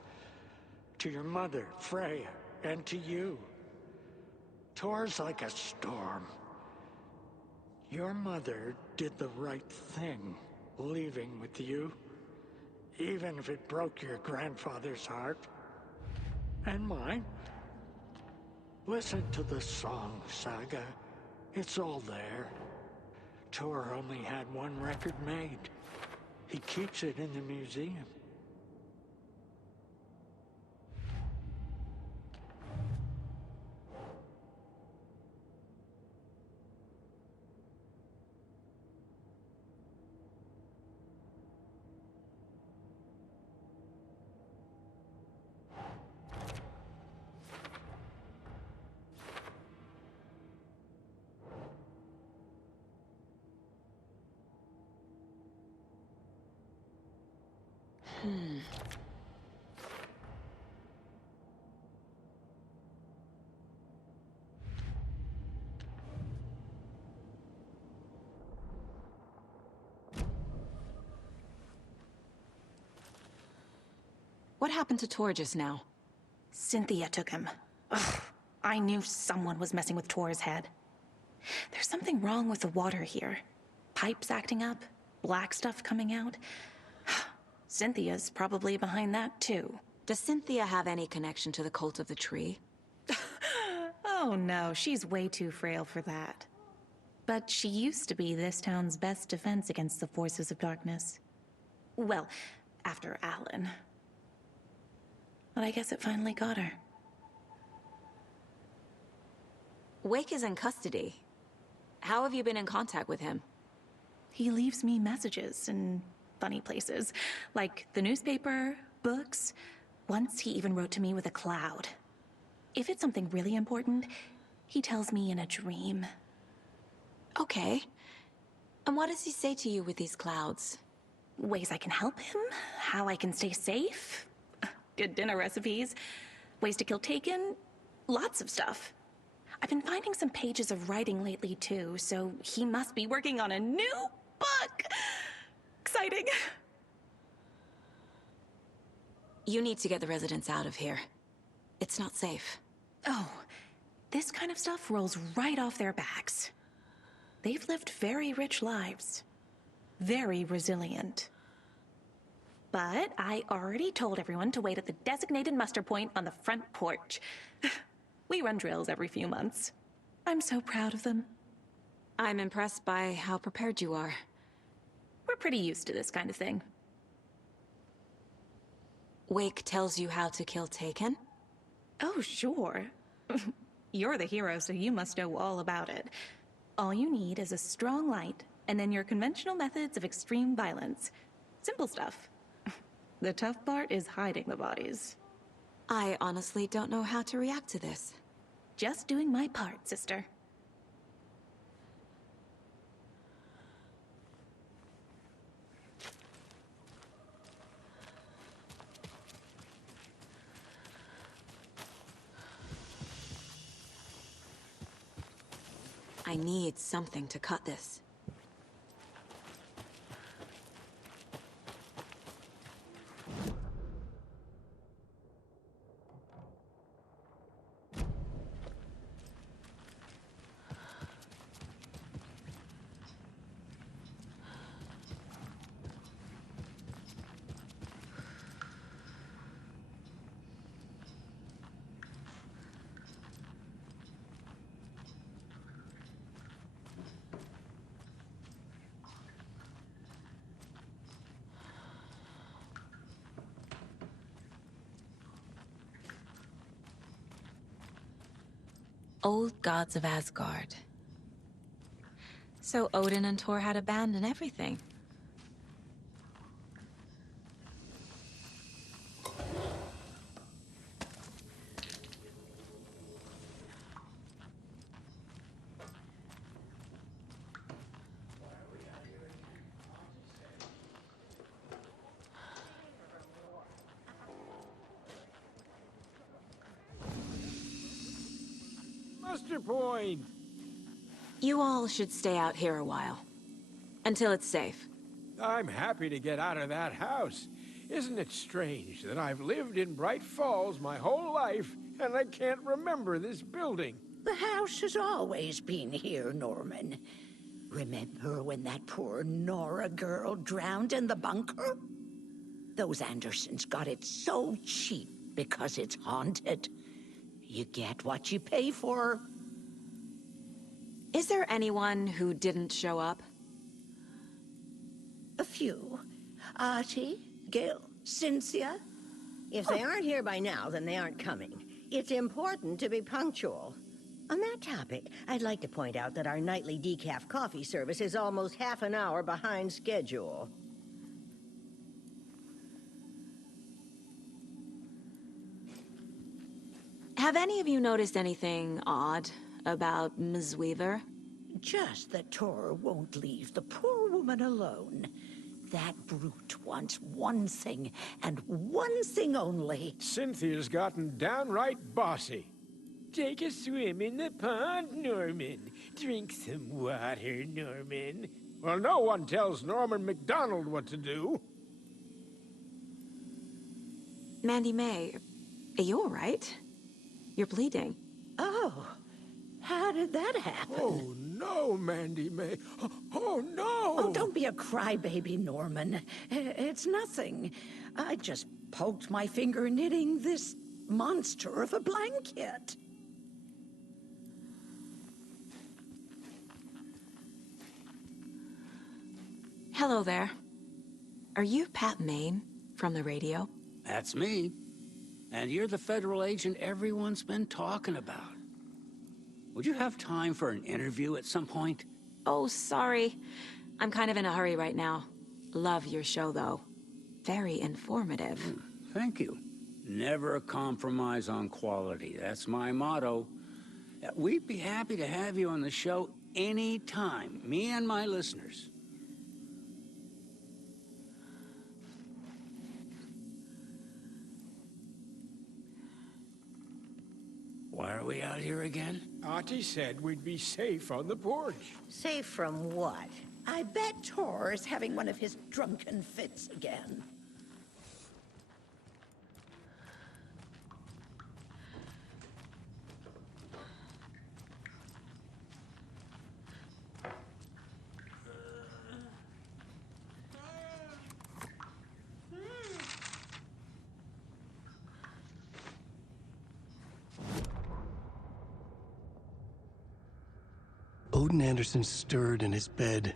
To your mother, Freya, and to you. Tor's like a storm. Your mother did the right thing, leaving with you. Even if it broke your grandfather's heart. And mine. Listen to the song, Saga. It's all there. Tor only had one record made. He keeps it in the museum. What happened to Tor just now? Cynthia took him. Ugh, I knew someone was messing with Tor's head. There's something wrong with the water here. Pipes acting up, black stuff coming out. Cynthia's probably behind that, too. Does Cynthia have any connection to the cult of the tree? Oh no, she's way too frail for that. But she used to be this town's best defense against the forces of darkness. Well, after Alan. But I guess it finally got her. Wake is in custody. How have you been in contact with him? He leaves me messages in funny places, like the newspaper, books. Once he even wrote to me with a cloud. If it's something really important, he tells me in a dream. Okay. And what does he say to you with these clouds? Ways I can help him, how I can stay safe, good dinner recipes, ways to kill Taken, lots of stuff. I've been finding some pages of writing lately too, so he must be working on a new book. Exciting. You need to get the residents out of here. It's not safe. Oh, this kind of stuff rolls right off their backs. They've lived very rich lives. Very resilient. But I already told everyone to wait at the designated muster point on the front porch. We run drills every few months. I'm so proud of them. I'm impressed by how prepared you are. We're pretty used to this kind of thing. Wake tells you how to kill Taken? Oh, sure. You're the hero, so you must know all about it. All you need is a strong light, and then your conventional methods of extreme violence. Simple stuff. The tough part is hiding the bodies. I honestly don't know how to react to this. Just doing my part, sister. I need something to cut this. old gods of Asgard. So Odin and Thor had a band and everything. Muster point! You all should stay out here a while. Until it's safe. I'm happy to get out of that house. Isn't it strange that I've lived in Bright Falls my whole life, and I can't remember this building? The house has always been here, Norman. Remember when that poor Nora girl drowned in the bunker? Those Andersons got it so cheap because it's haunted. You get what you pay for. Is there anyone who didn't show up? A few. Artie, Gil, Cynthia. If they aren't here by now, then they aren't coming. It's important to be punctual. On that topic, I'd like to point out that our nightly decaf coffee service is almost half an hour behind schedule. Have any of you noticed anything odd about Ms. Weaver? Just that Tor won't leave the poor woman alone. That brute wants one thing, and one thing only. Cynthia's gotten downright bossy. Take a swim in the pond, Norman. Drink some water, Norman. Well, no one tells Norman MacDonald what to do. Mandy May, are you all right? You're bleeding. Oh, how did that happen? Oh, no, Mandy May. Oh, no! Oh, don't be a crybaby, Norman. It's nothing. I just poked my finger knitting this monster of a blanket. Hello there. Are you Pat Maine from the radio? That's me. And you're the federal agent everyone's been talking about. Would you have time for an interview at some point? Oh, sorry. I'm kind of in a hurry right now. Love your show, though. Very informative. Thank you. Never compromise on quality. That's my motto. We'd be happy to have you on the show anytime, me and my listeners. Why are we out here again? Artie said we'd be safe on the porch. Safe from what? I bet Tor is having one of his drunken fits again. Odin Anderson stirred in his bed,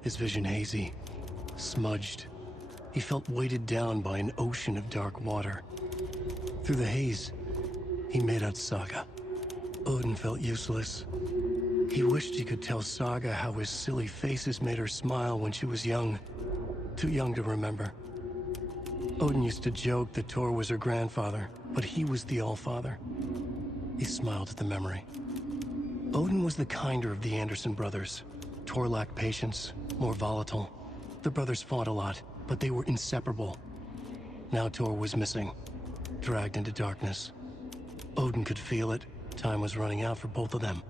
his vision hazy, smudged. He felt weighted down by an ocean of dark water. Through the haze, he made out Saga. Odin felt useless. He wished he could tell Saga how his silly faces made her smile when she was young. Too young to remember. Odin used to joke that Tor was her grandfather, but he was the Allfather. He smiled at the memory. Odin was the kinder of the Anderson brothers. Tor lacked patience, more volatile. The brothers fought a lot, but they were inseparable. Now Tor was missing, dragged into darkness. Odin could feel it. Time was running out for both of them.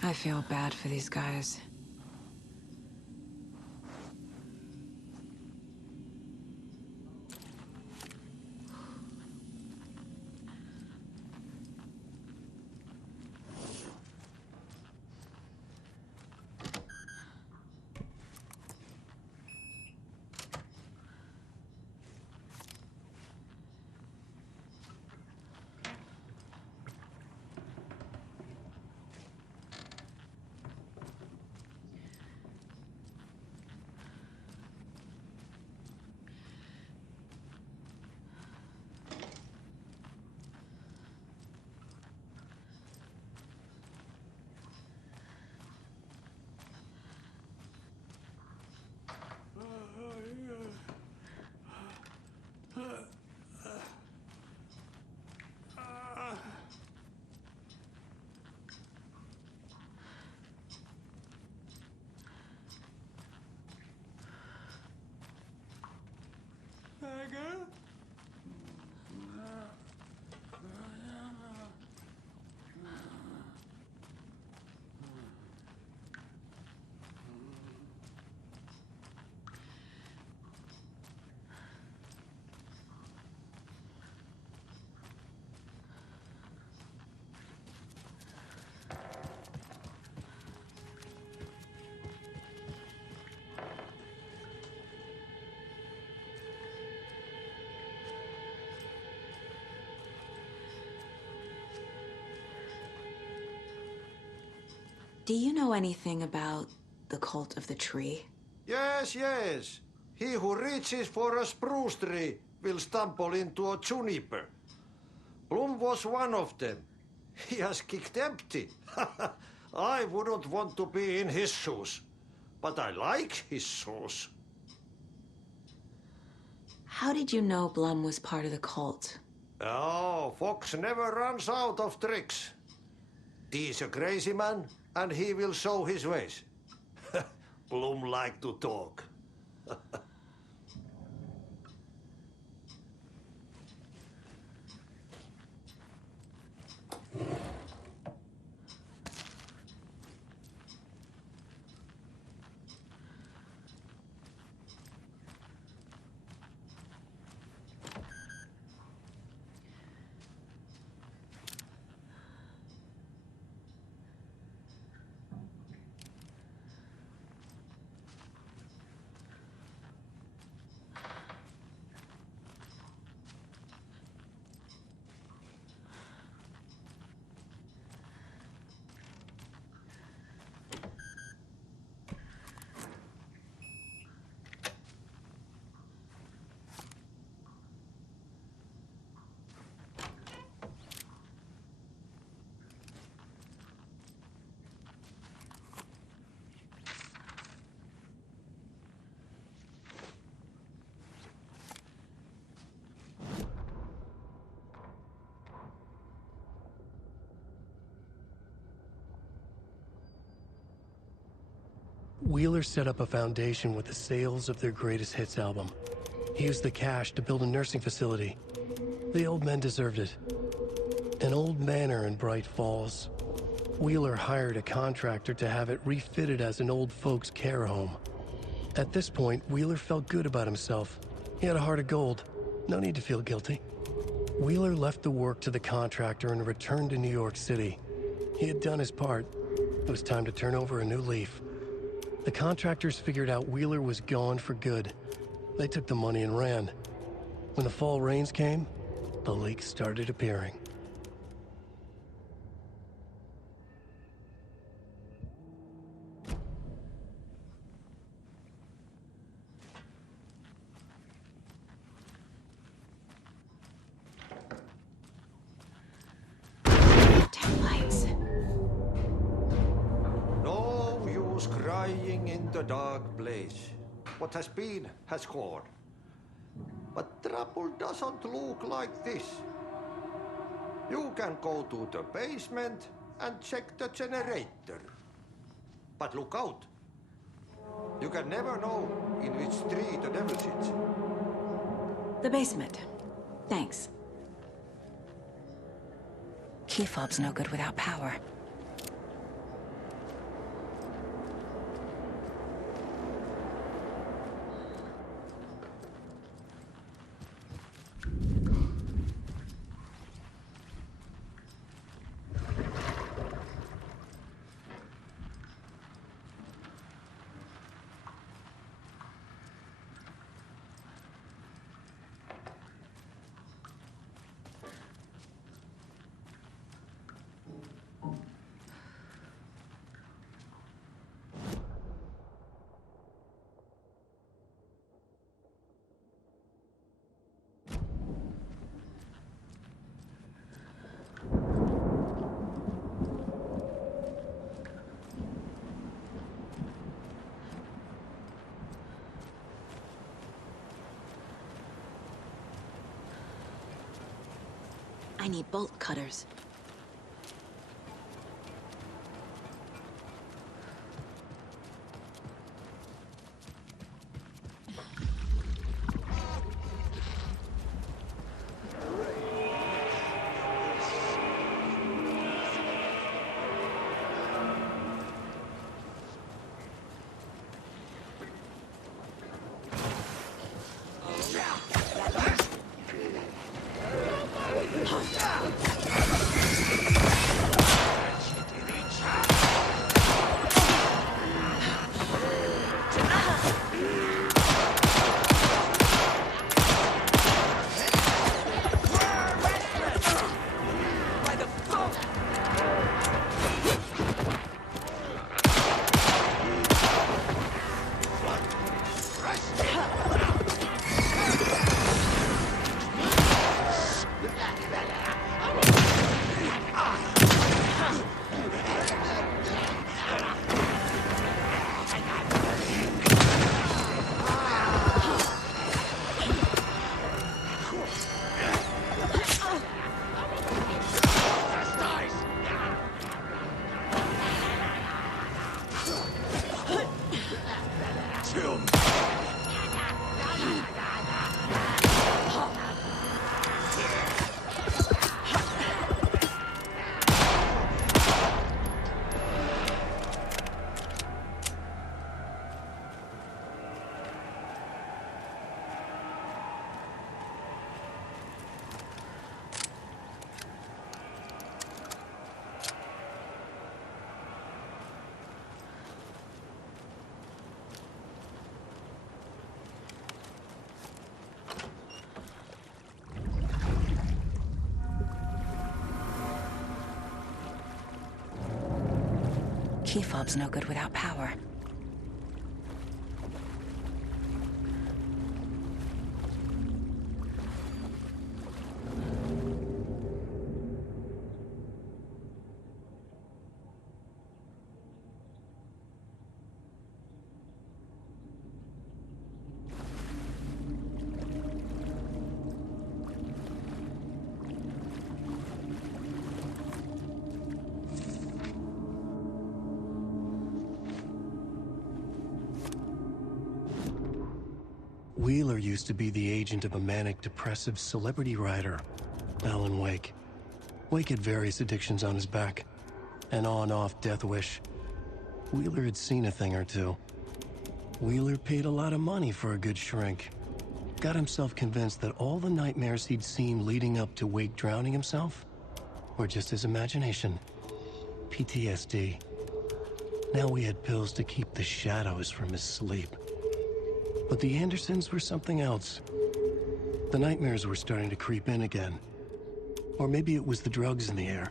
I feel bad for these guys. nigga. Do you know anything about the cult of the tree? Yes, yes. He who reaches for a spruce tree will stumble into a juniper. Bloom was one of them. He has kicked empty. I wouldn't want to be in his shoes. But I like his shoes. How did you know Blum was part of the cult? Oh, Fox never runs out of tricks. He's a crazy man, and he will show his ways. Bloom like to talk. Wheeler set up a foundation with the sales of their greatest hits album. He used the cash to build a nursing facility. The old men deserved it. An old manor in Bright Falls. Wheeler hired a contractor to have it refitted as an old folks' care home. At this point, Wheeler felt good about himself. He had a heart of gold. No need to feel guilty. Wheeler left the work to the contractor and returned to New York City. He had done his part. It was time to turn over a new leaf. The contractors figured out Wheeler was gone for good. They took the money and ran. When the fall rains came, the leaks started appearing. No use crying in the dark place. What has been has gone. But trouble doesn't look like this. You can go to the basement and check the generator. But look out. You can never know in which tree the devil sits. The basement. Thanks. Key fob's no good without power. I need bolt cutters. Key fob's no good without power. Wheeler used to be the agent of a manic-depressive celebrity writer, Alan Wake. Wake had various addictions on his back, an on-off death wish. Wheeler had seen a thing or two. Wheeler paid a lot of money for a good shrink. Got himself convinced that all the nightmares he'd seen leading up to Wake drowning himself were just his imagination. PTSD. Now he had pills to keep the shadows from his sleep. But the Andersons were something else. The nightmares were starting to creep in again. Or maybe it was the drugs in the air.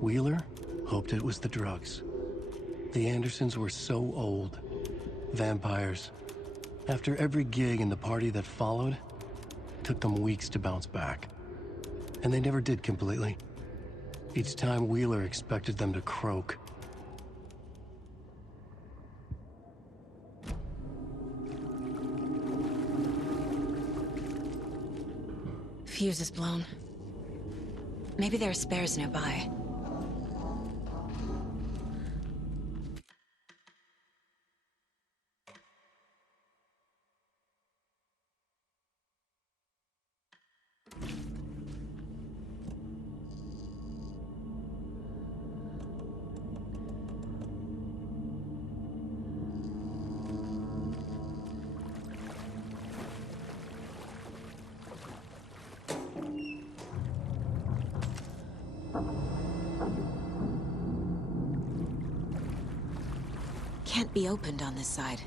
Wheeler hoped it was the drugs. The Andersons were so old. Vampires. After every gig and the party that followed, it took them weeks to bounce back. And they never did completely. Each time Wheeler expected them to croak. Fuse is blown. Maybe there are spares nearby. Can't be opened on this side.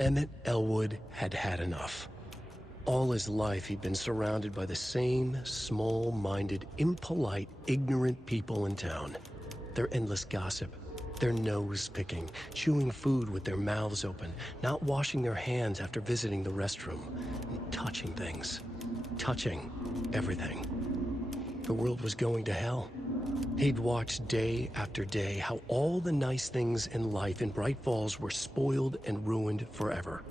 Emmett Elwood had had enough. All his life, he'd been surrounded by the same small-minded, impolite, ignorant people in town. Their endless gossip, their nose-picking, chewing food with their mouths open, not washing their hands after visiting the restroom, and touching things. Touching everything. The world was going to hell. He'd watched day after day how all the nice things in life in Bright Falls were spoiled and ruined forever.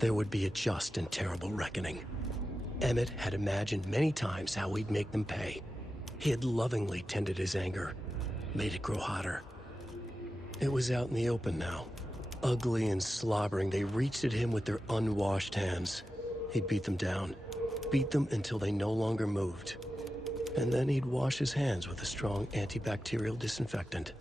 There would be a just and terrible reckoning. Emmett had imagined many times how he'd make them pay. He had lovingly tended his anger, made it grow hotter. It was out in the open now. Ugly and slobbering, they reached at him with their unwashed hands. He'd beat them down, beat them until they no longer moved. And then he'd wash his hands with a strong antibacterial disinfectant.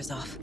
power's off.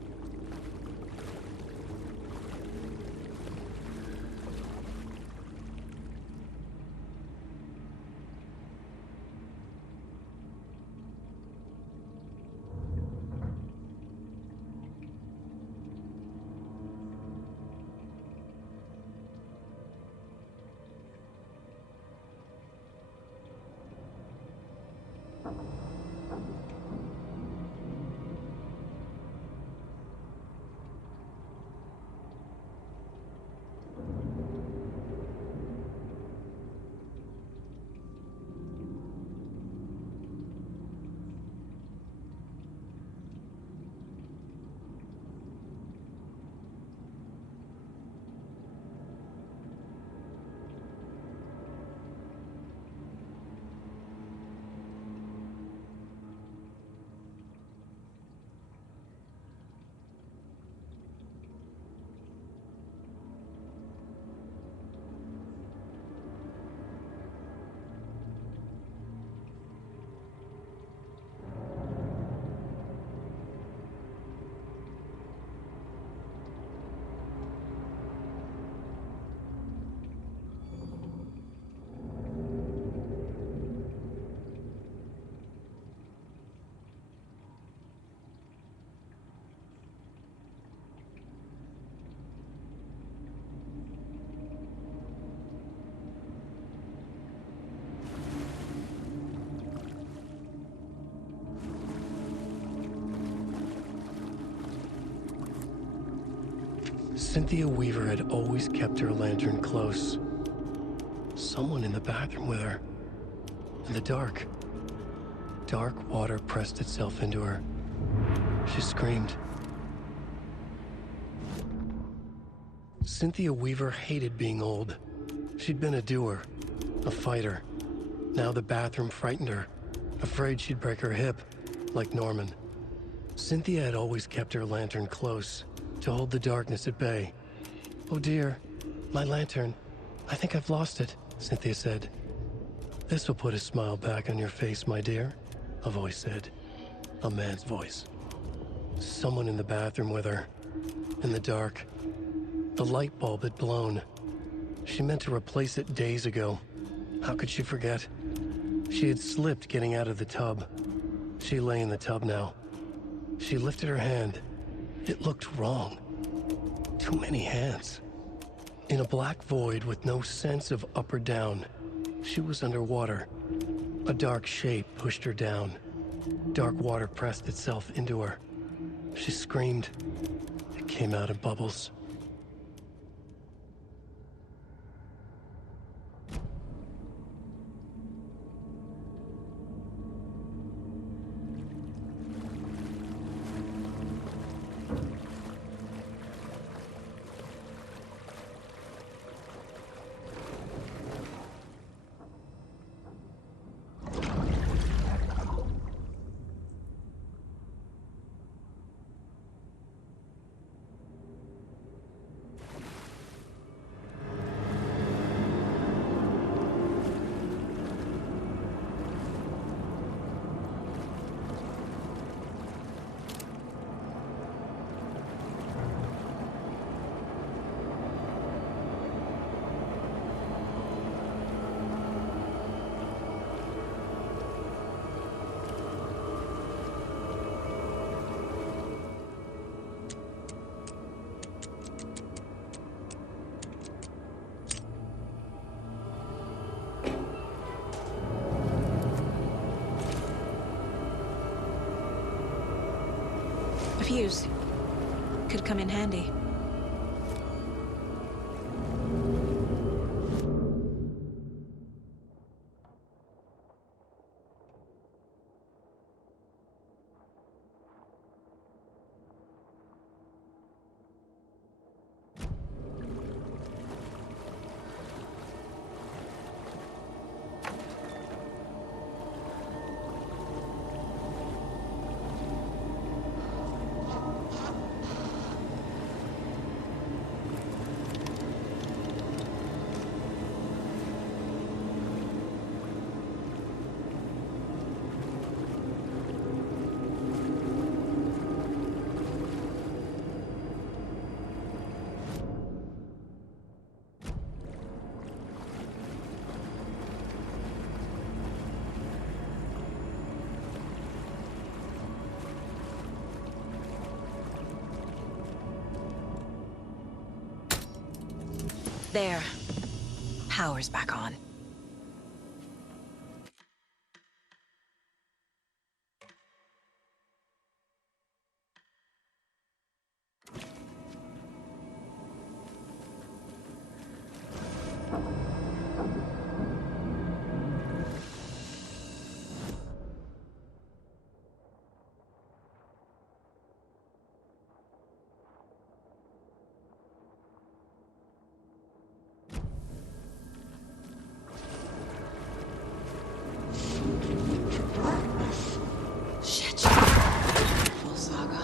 Cynthia Weaver had always kept her lantern close. Someone in the bathroom with her. In the dark. Dark water pressed itself into her. She screamed. Cynthia Weaver hated being old. She'd been a doer, a fighter. Now the bathroom frightened her, afraid she'd break her hip, like Norman. Cynthia had always kept her lantern close, to hold the darkness at bay. "Oh dear, my lantern. I think I've lost it," Cynthia said. "This will put a smile back on your face, my dear," a voice said. A man's voice. Someone in the bathroom with her. In the dark. The light bulb had blown. She meant to replace it days ago. How could she forget? She had slipped getting out of the tub. She lay in the tub now. She lifted her hand. It looked wrong. Too many hands. In a black void with no sense of up or down, she was underwater. A dark shape pushed her down. Dark water pressed itself into her. She screamed. It came out in bubbles. A fuse. Could come in handy. There. Power's back on. Shit. Full saga.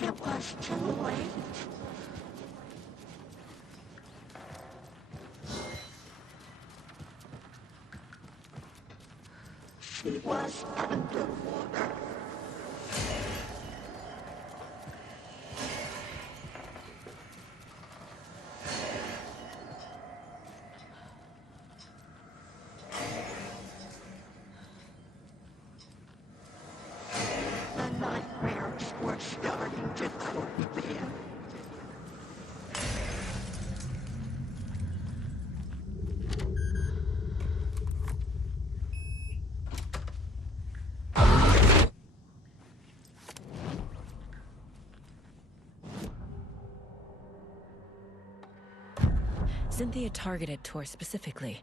It was too late. She was underwater. The nightmares were starting to creep in. Cynthia targeted Tor specifically.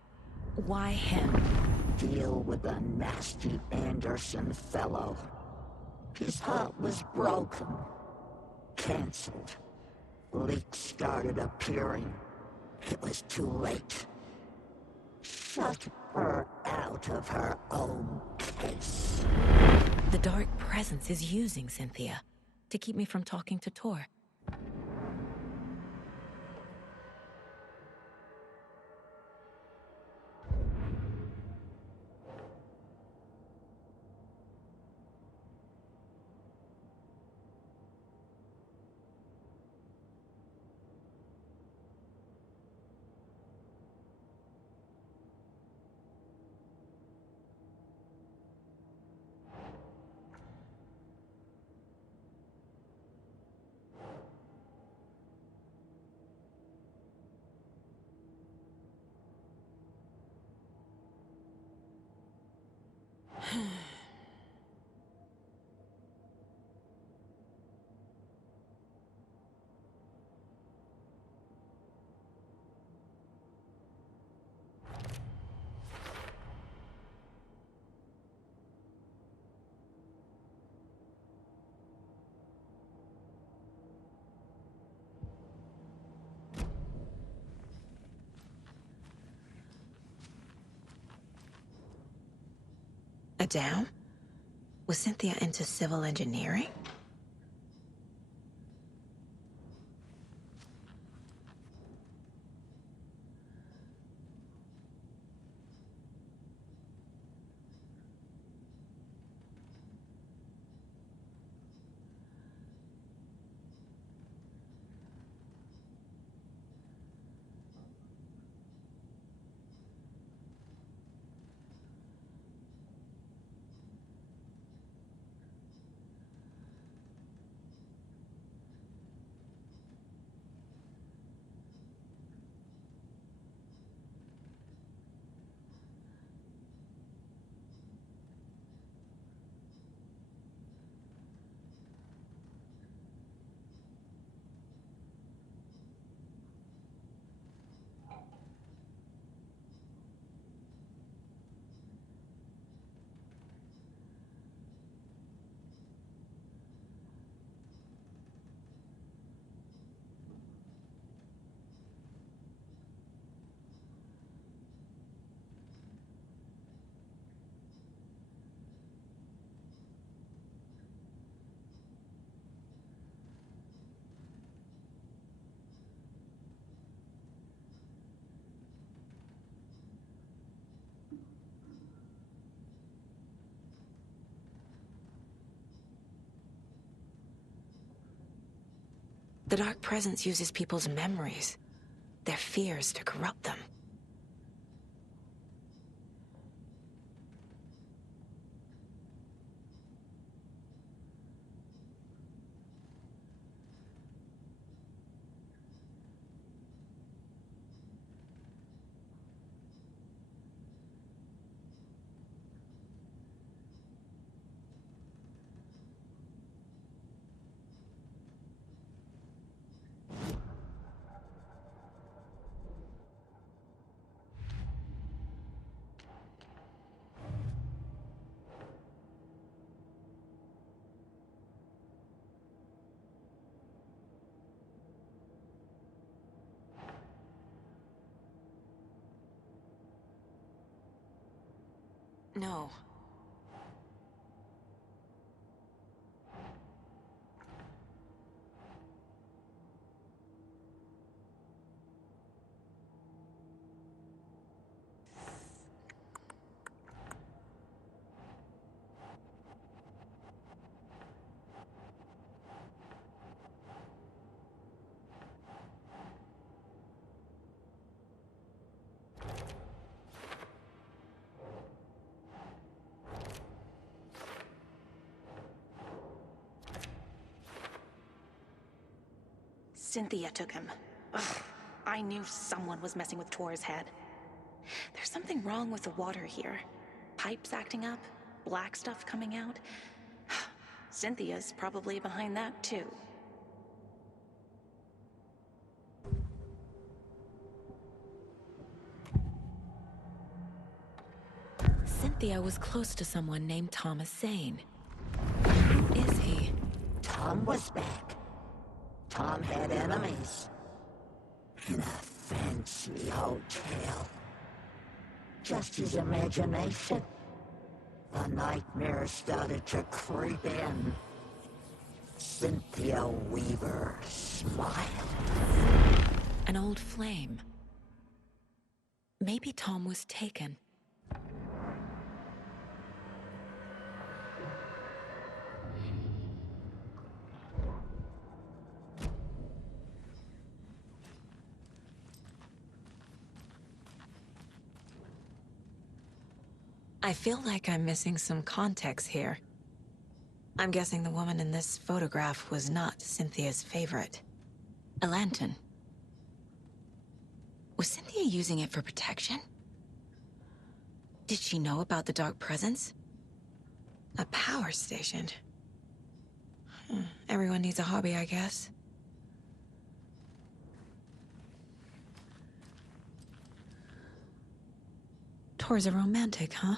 Why him? Deal with the nasty Anderson fellow. His heart was broken. Cancelled. Leaks started appearing. It was too late. Shut her out of her own case. The dark presence is using Cynthia to keep me from talking to Tor. A dam? Was Cynthia into civil engineering? The Dark Presence uses people's memories, their fears to corrupt them. No. Cynthia took him. Ugh, I knew someone was messing with Tor's head. There's something wrong with the water here. Pipes acting up, black stuff coming out. Cynthia's probably behind that too. Cynthia was close to someone named Thomas Zane. Who is he? Tom was back. Tom had enemies. In a fancy hotel. Just his imagination. The nightmare started to creep in. Cynthia Weaver smiled. An old flame. Maybe Tom was taken. I feel like I'm missing some context here. I'm guessing the woman in this photograph was not Cynthia's favorite. A lantern. Was Cynthia using it for protection? Did she know about the Dark Presence? A power station. Everyone needs a hobby, I guess. Tor's a romantic, huh?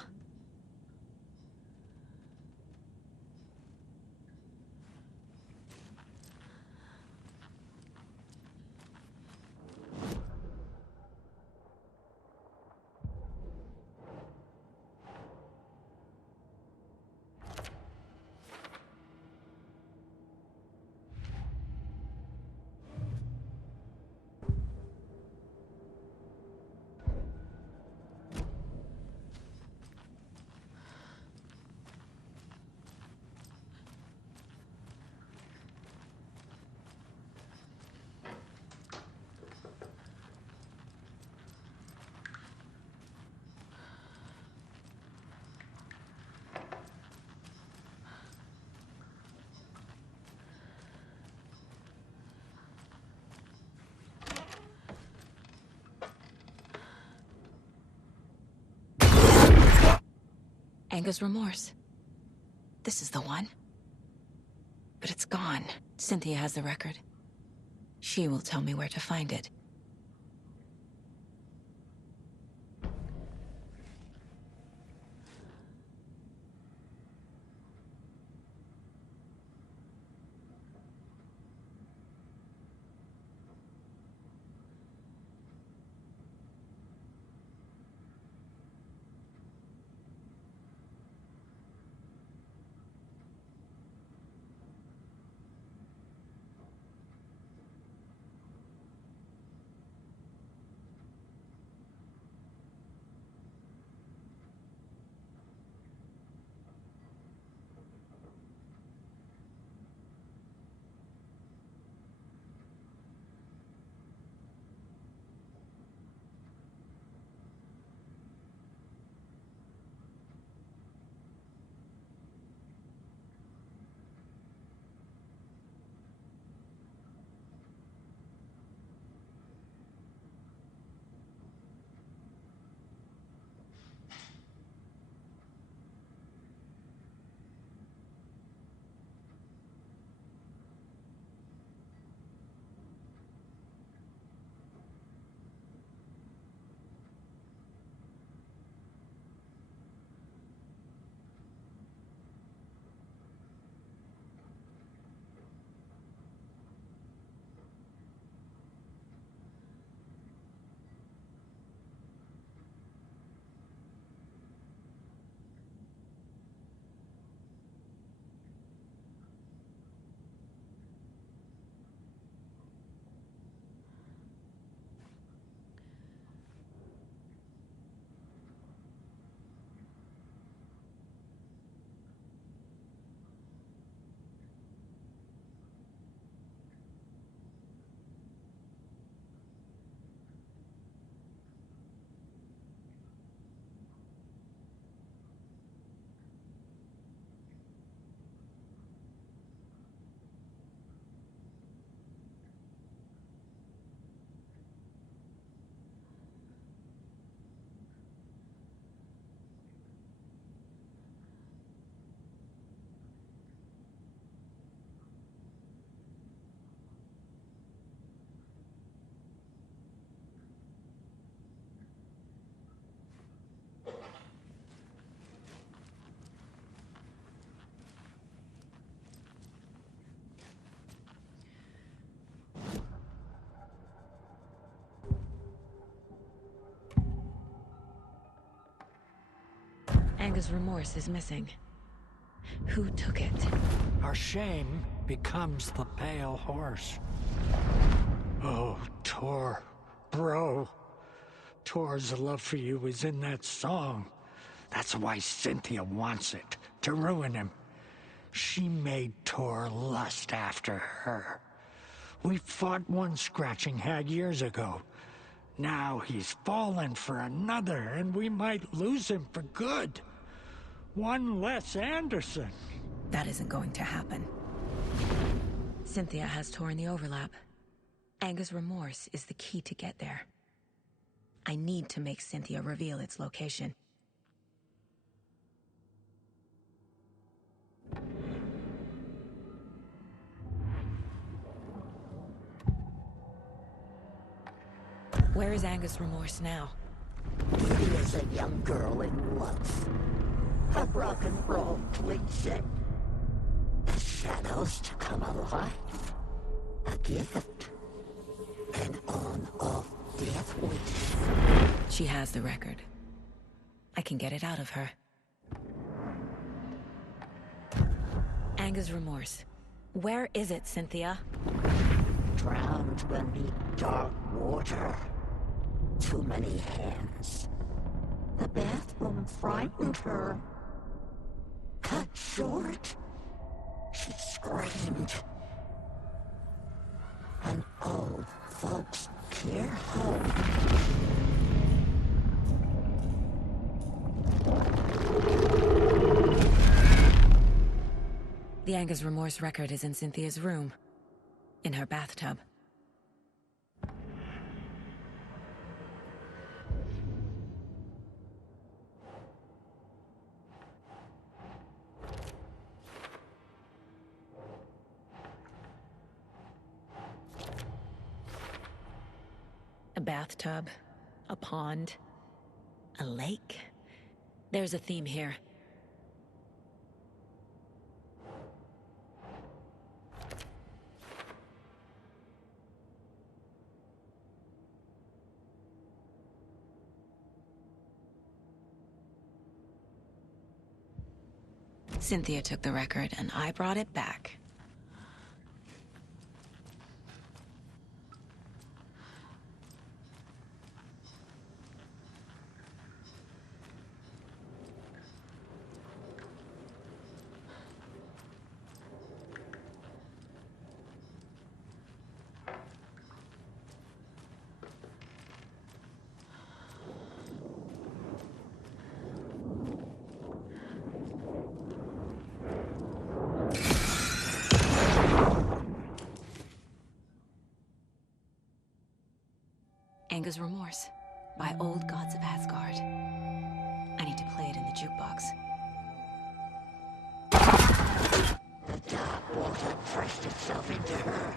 Anger's remorse. This is the one. But it's gone. Cynthia has the record. She will tell me where to find it. Anger's remorse is missing. Who took it? Our shame becomes the pale horse. Oh, Tor. Bro. Tor's love for you is in that song. That's why Cynthia wants it, to ruin him. She made Tor lust after her. We fought one scratching hag years ago. Now he's fallen for another, and we might lose him for good. One less Anderson. That isn't going to happen. Cynthia has Tor in the overlap. Anger's remorse is the key to get there. I need to make Cynthia reveal its location. Where is Anger's remorse now? He is a young girl in love. A rock and roll twin. The shadows to come alive. A gift. An on-off death wish. She has the record. I can get it out of her. Anger's remorse. Where is it, Cynthia? Drowned beneath dark water. Too many hands. The bathroom frightened her. Cut short. She screamed. An old folks' care home. The Anger's remorse record is in Cynthia's room. In her bathtub. A bathtub, a pond, a lake. There's a theme here. Cynthia took the record, and I brought it back. Anger's Remorse by Old Gods of Asgard. I need to play it in the jukebox. The dark water pressed itself into her.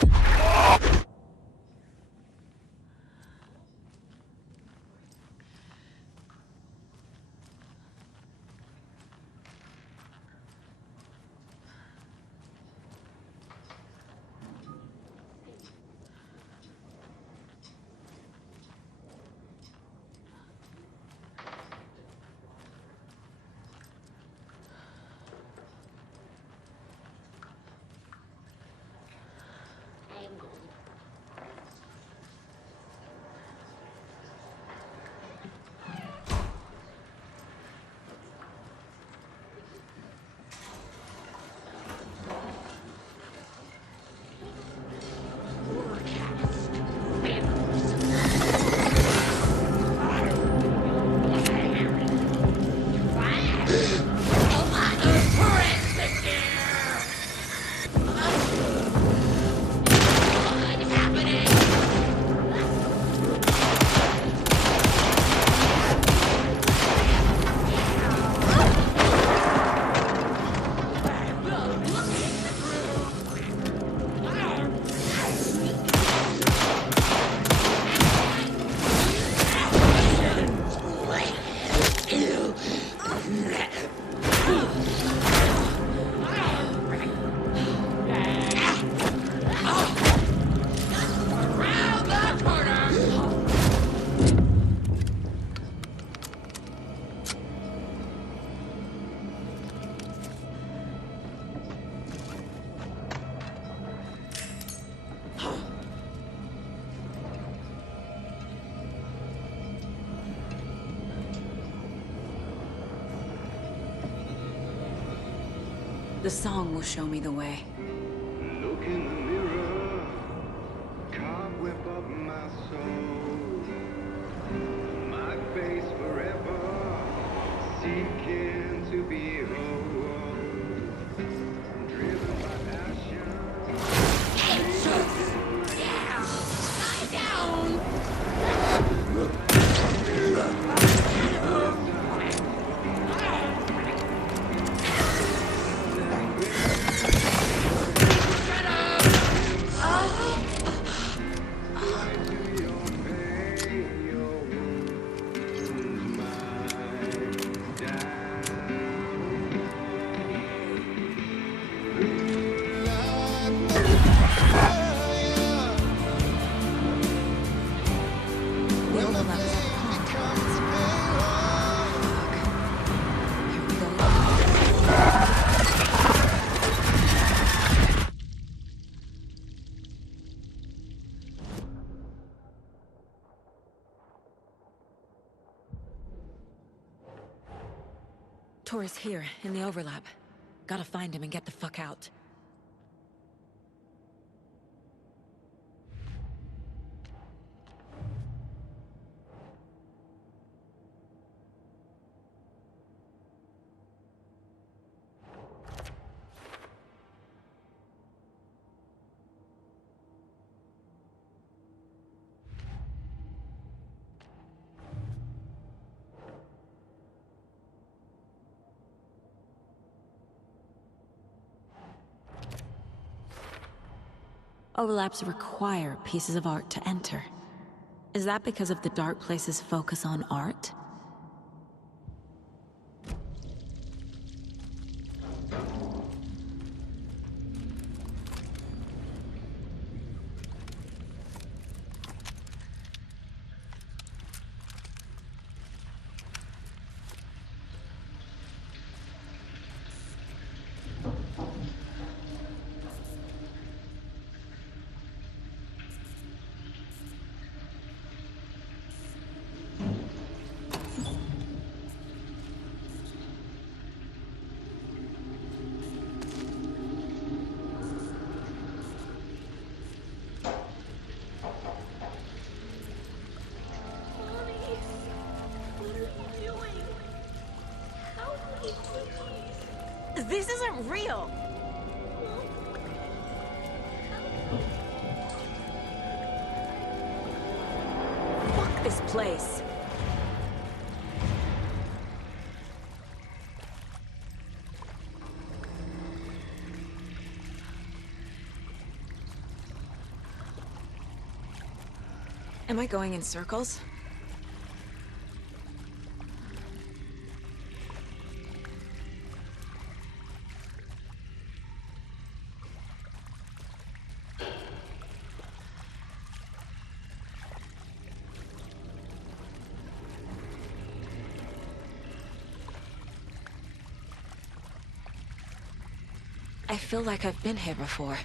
The song will show me the way. Look in the mirror, cobweb of my soul. My face forever, seeking to be whole. Driven by passion. Lie down! Tor is here, in the overlap. Gotta find him and get the fuck out. Overlaps require pieces of art to enter. Is that because of the dark place's focus on art? This isn't real! Fuck this place! Am I going in circles? I feel like I've been here before.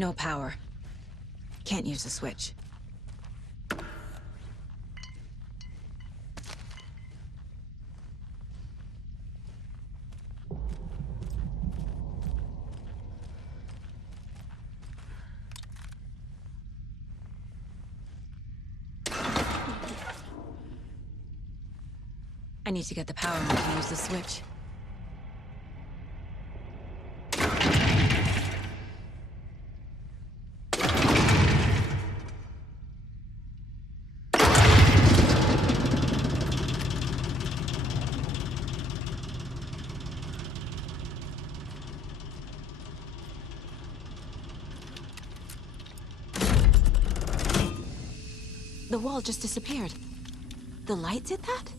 No power. Can't use the switch. I need to get the power on to use the switch. The wall just disappeared. The light did that?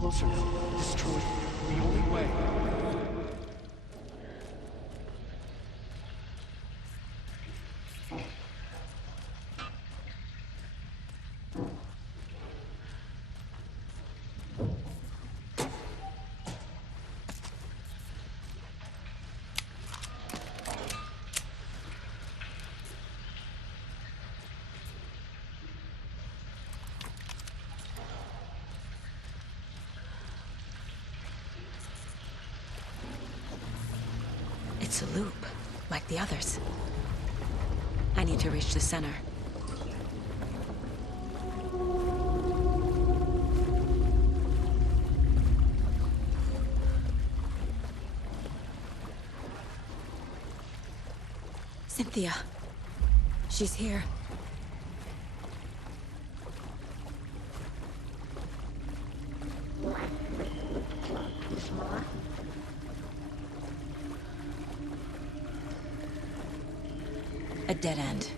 Closer. Destroy. The only way. It's a loop, like the others. I need to reach the center. Cynthia. She's here. A dead end.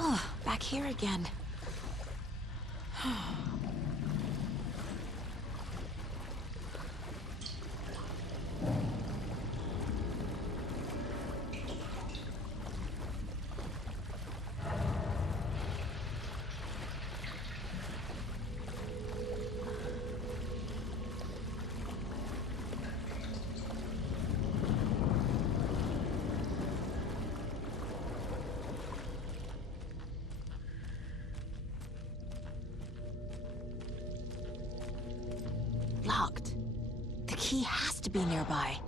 Oh, back here again. Locked. The key has to be nearby.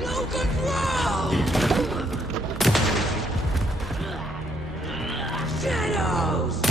No control! Shadows!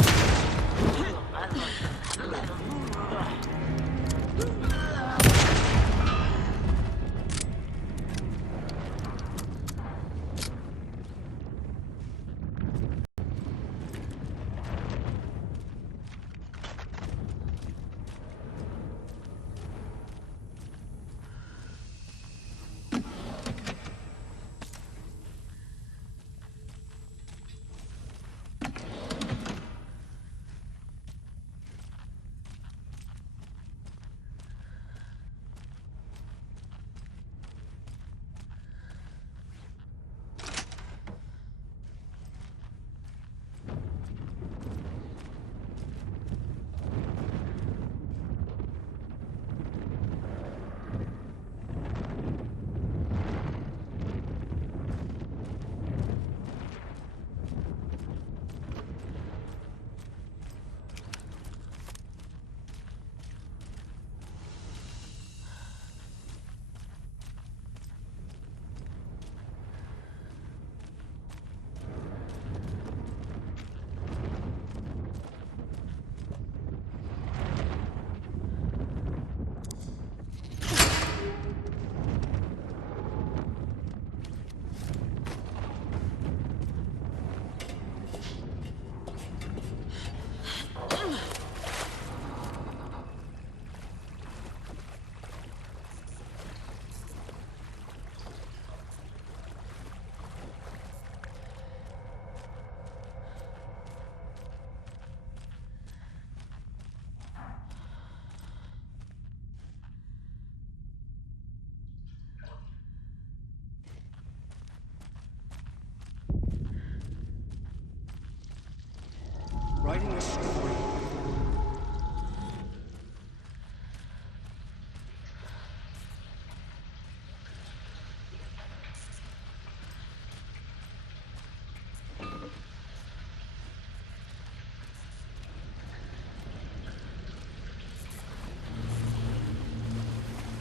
Writing a story.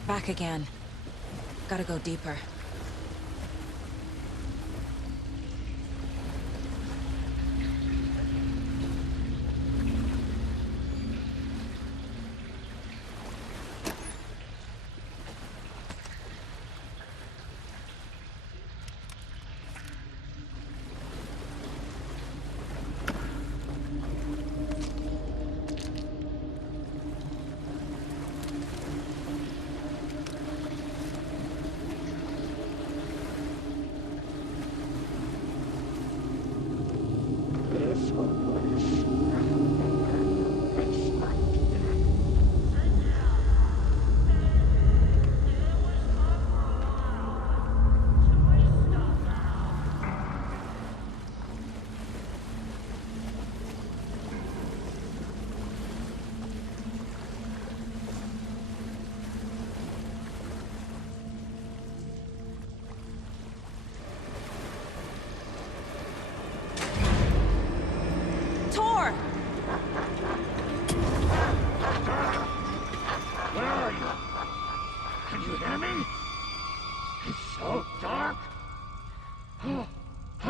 Back again. Gotta go deeper.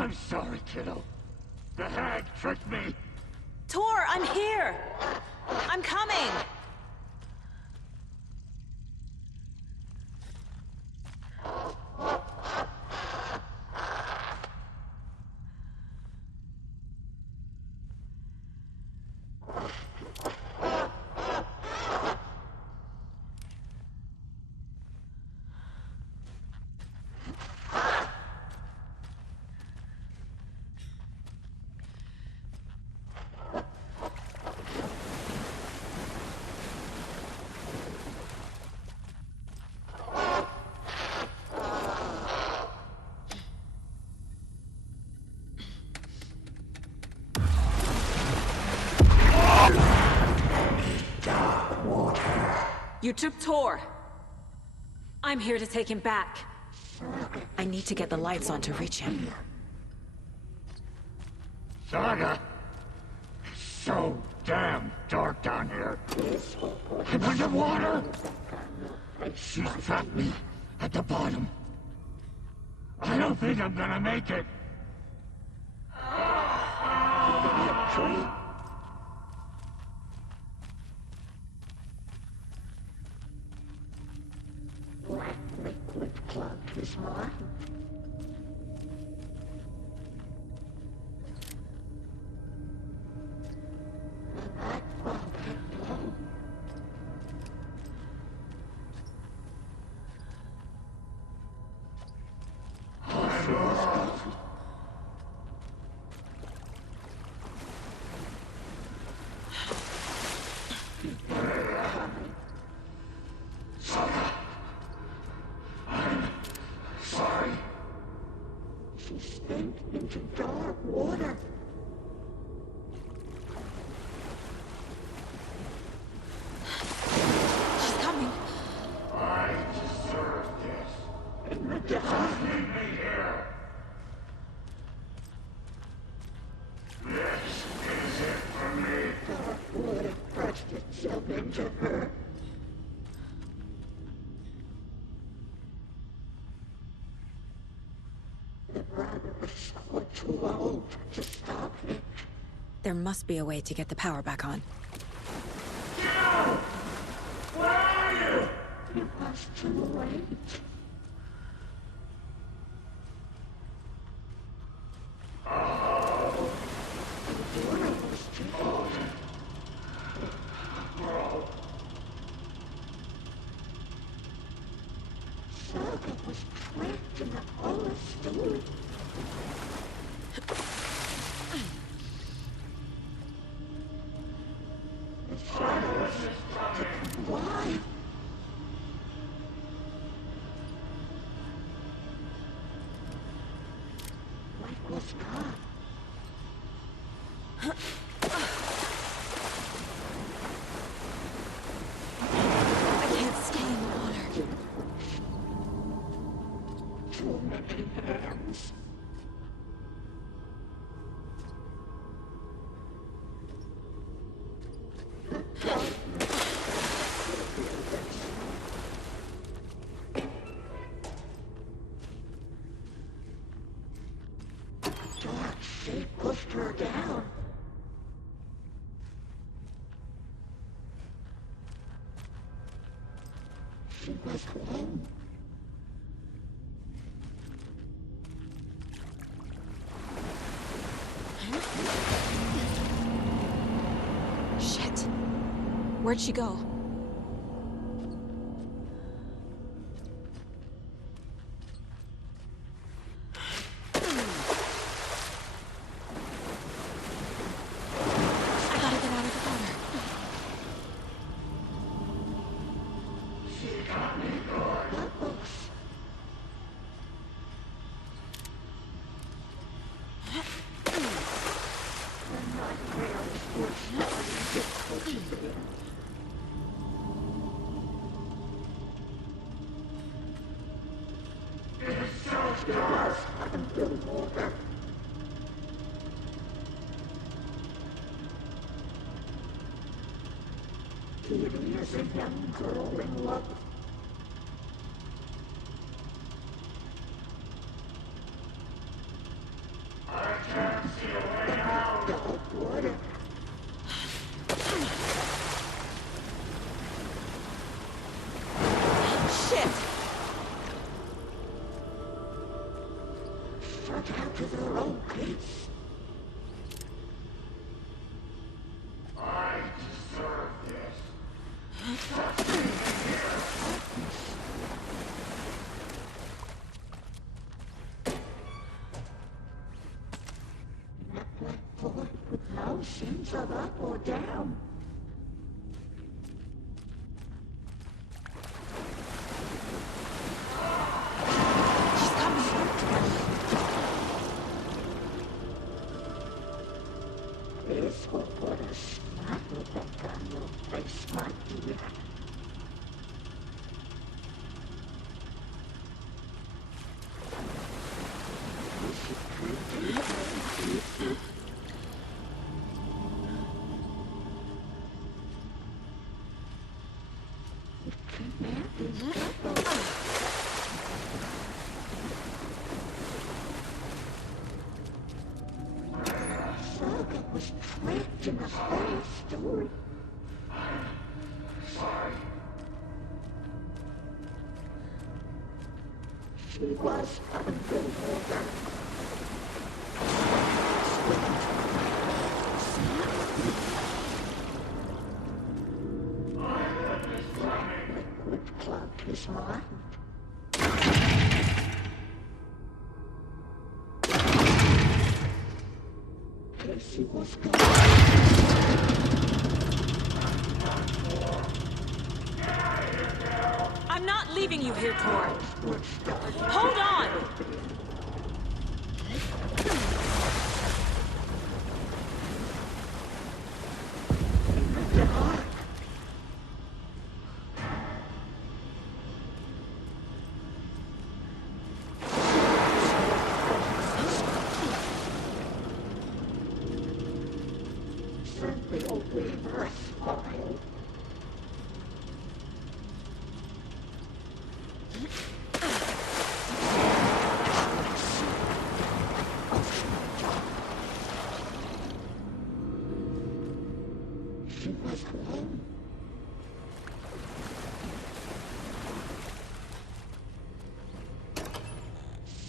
I'm sorry, kiddo. The hag tricked me. Tor, I'm here! I'm coming! You took Tor. I'm here to take him back. I need to get the lights on to reach him. Saga! It's so damn dark down here. I'm underwater! She's trapped me at the bottom. I don't think I'm gonna make it. Black liquid plug is more. Into dark water. She's coming. I deserve this. Just leave me here. This is it for me. Dark water pressed itself into her. The brother was so too old to stop it. There must be a way to get the power back on. Joe! Where are you? It was too late. Oh. The water was too old. Bro. Saga was trapped in the whole story. The shadows. Why? What was gone? I can't stay in the water. Too many hands. Dark shape pushed her down. She was alone. Shit. Where'd she go? I gotta get out of the water. She got me good. It's so dark. Underwater. Kitty is a young girl in love. I can't see a way out. Dark water. Shit! Shut out of their own peace. I deserve this. Just leave me here. That black void with no sense of up or down. She's coming. This will put a smile back on your face, my dear. He was a good holder. Liquid club is mine. Casey was gone. I'm not leaving you here, Tor. Hold on! Simply only worthwhile. She was alone.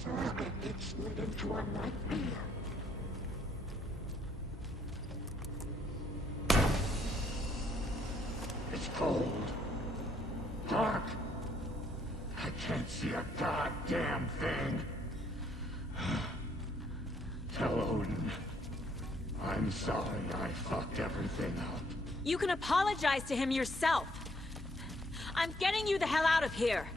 Saga gets led into a nightmare. It's cold. Dark. I can't see a goddamn thing. Tell Odin. I'm sorry I fucked everything up. You can apologize to him yourself. I'm getting you the hell out of here.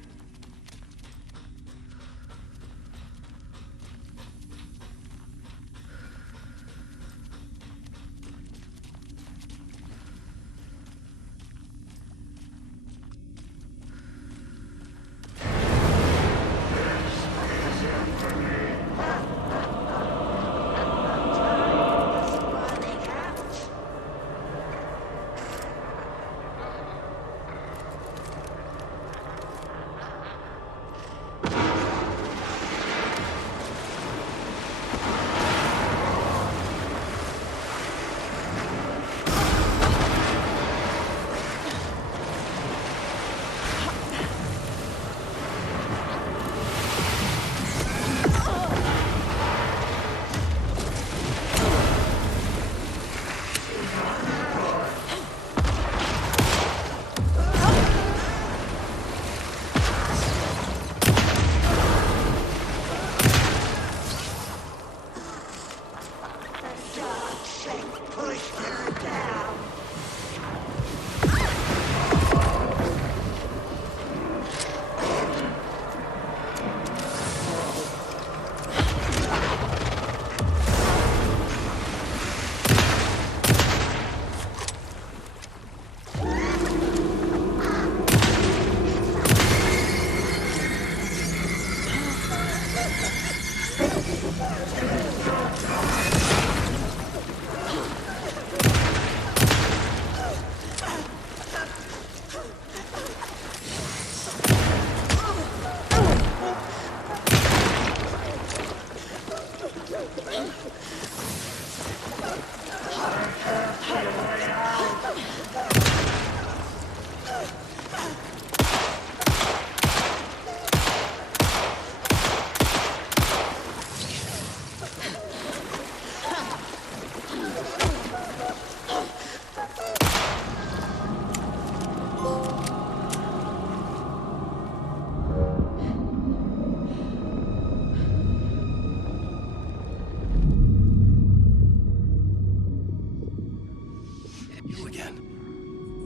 You again.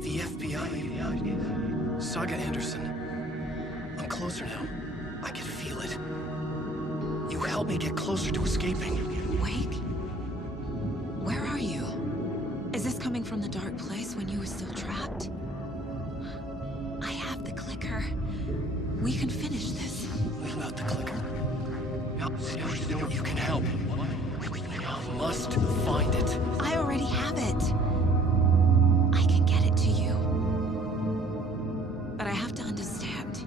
The FBI. Saga Anderson. I'm closer now. I can feel it. You helped me get closer to escaping. Wait. Where are you? Is this coming from the dark place when you were still trapped? I have the clicker. We can finish this. What about the clicker? You can help. I must find it. I already have it. I can get it to you. But I have to understand.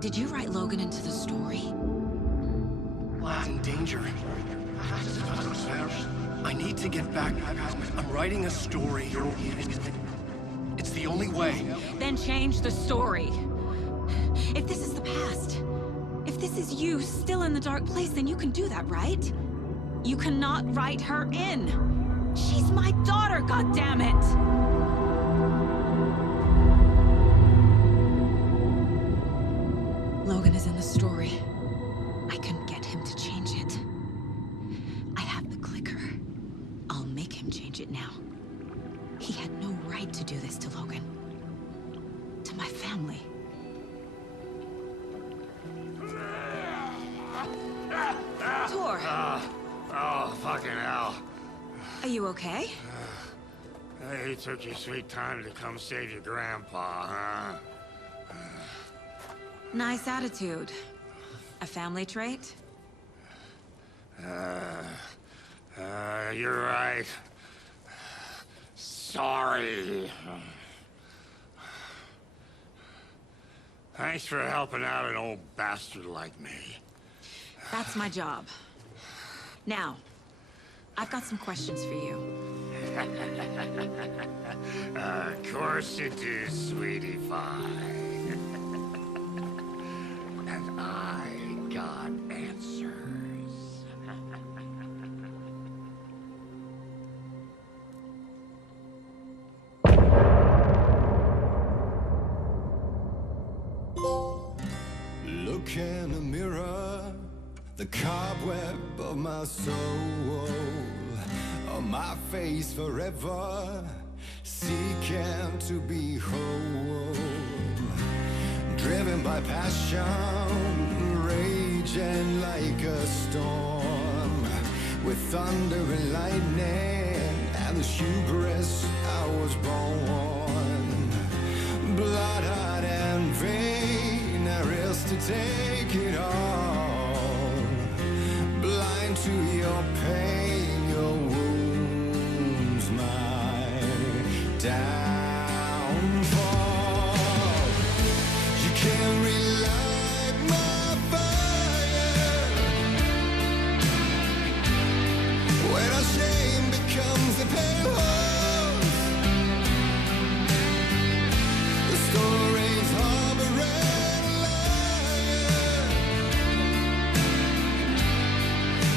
Did you write Logan into the story? He's in danger. I need to get back. I'm writing a story. It's the only way. Then change the story. If this is the past, if is you still in the dark place, then you can do that, right? You cannot write her in. She's my daughter, goddammit! Logan is in the story. I can get him to change it. I have the clicker. I'll make him change it now. He had no right to do this to Logan. To my family. Tor! Oh, fucking hell. Are you okay? You took your sweet time to come save your grandpa, huh? Nice attitude. A family trait? You're right. Sorry. Thanks for helping out an old bastard like me. That's my job. Now, I've got some questions for you. Of course you do, sweetie pie. And I got answers. Look in the mirror, the cobweb of my soul, on my face forever, seeking to be whole. Driven by passion, raging like a storm, with thunder and lightning, and the hubris I was born. Blood-hot and vain, I risk to take it all. Blind to your pain, your wounds, my downfall. You can't relight my fire when our shame becomes a pale horse. The stories harboring a liar,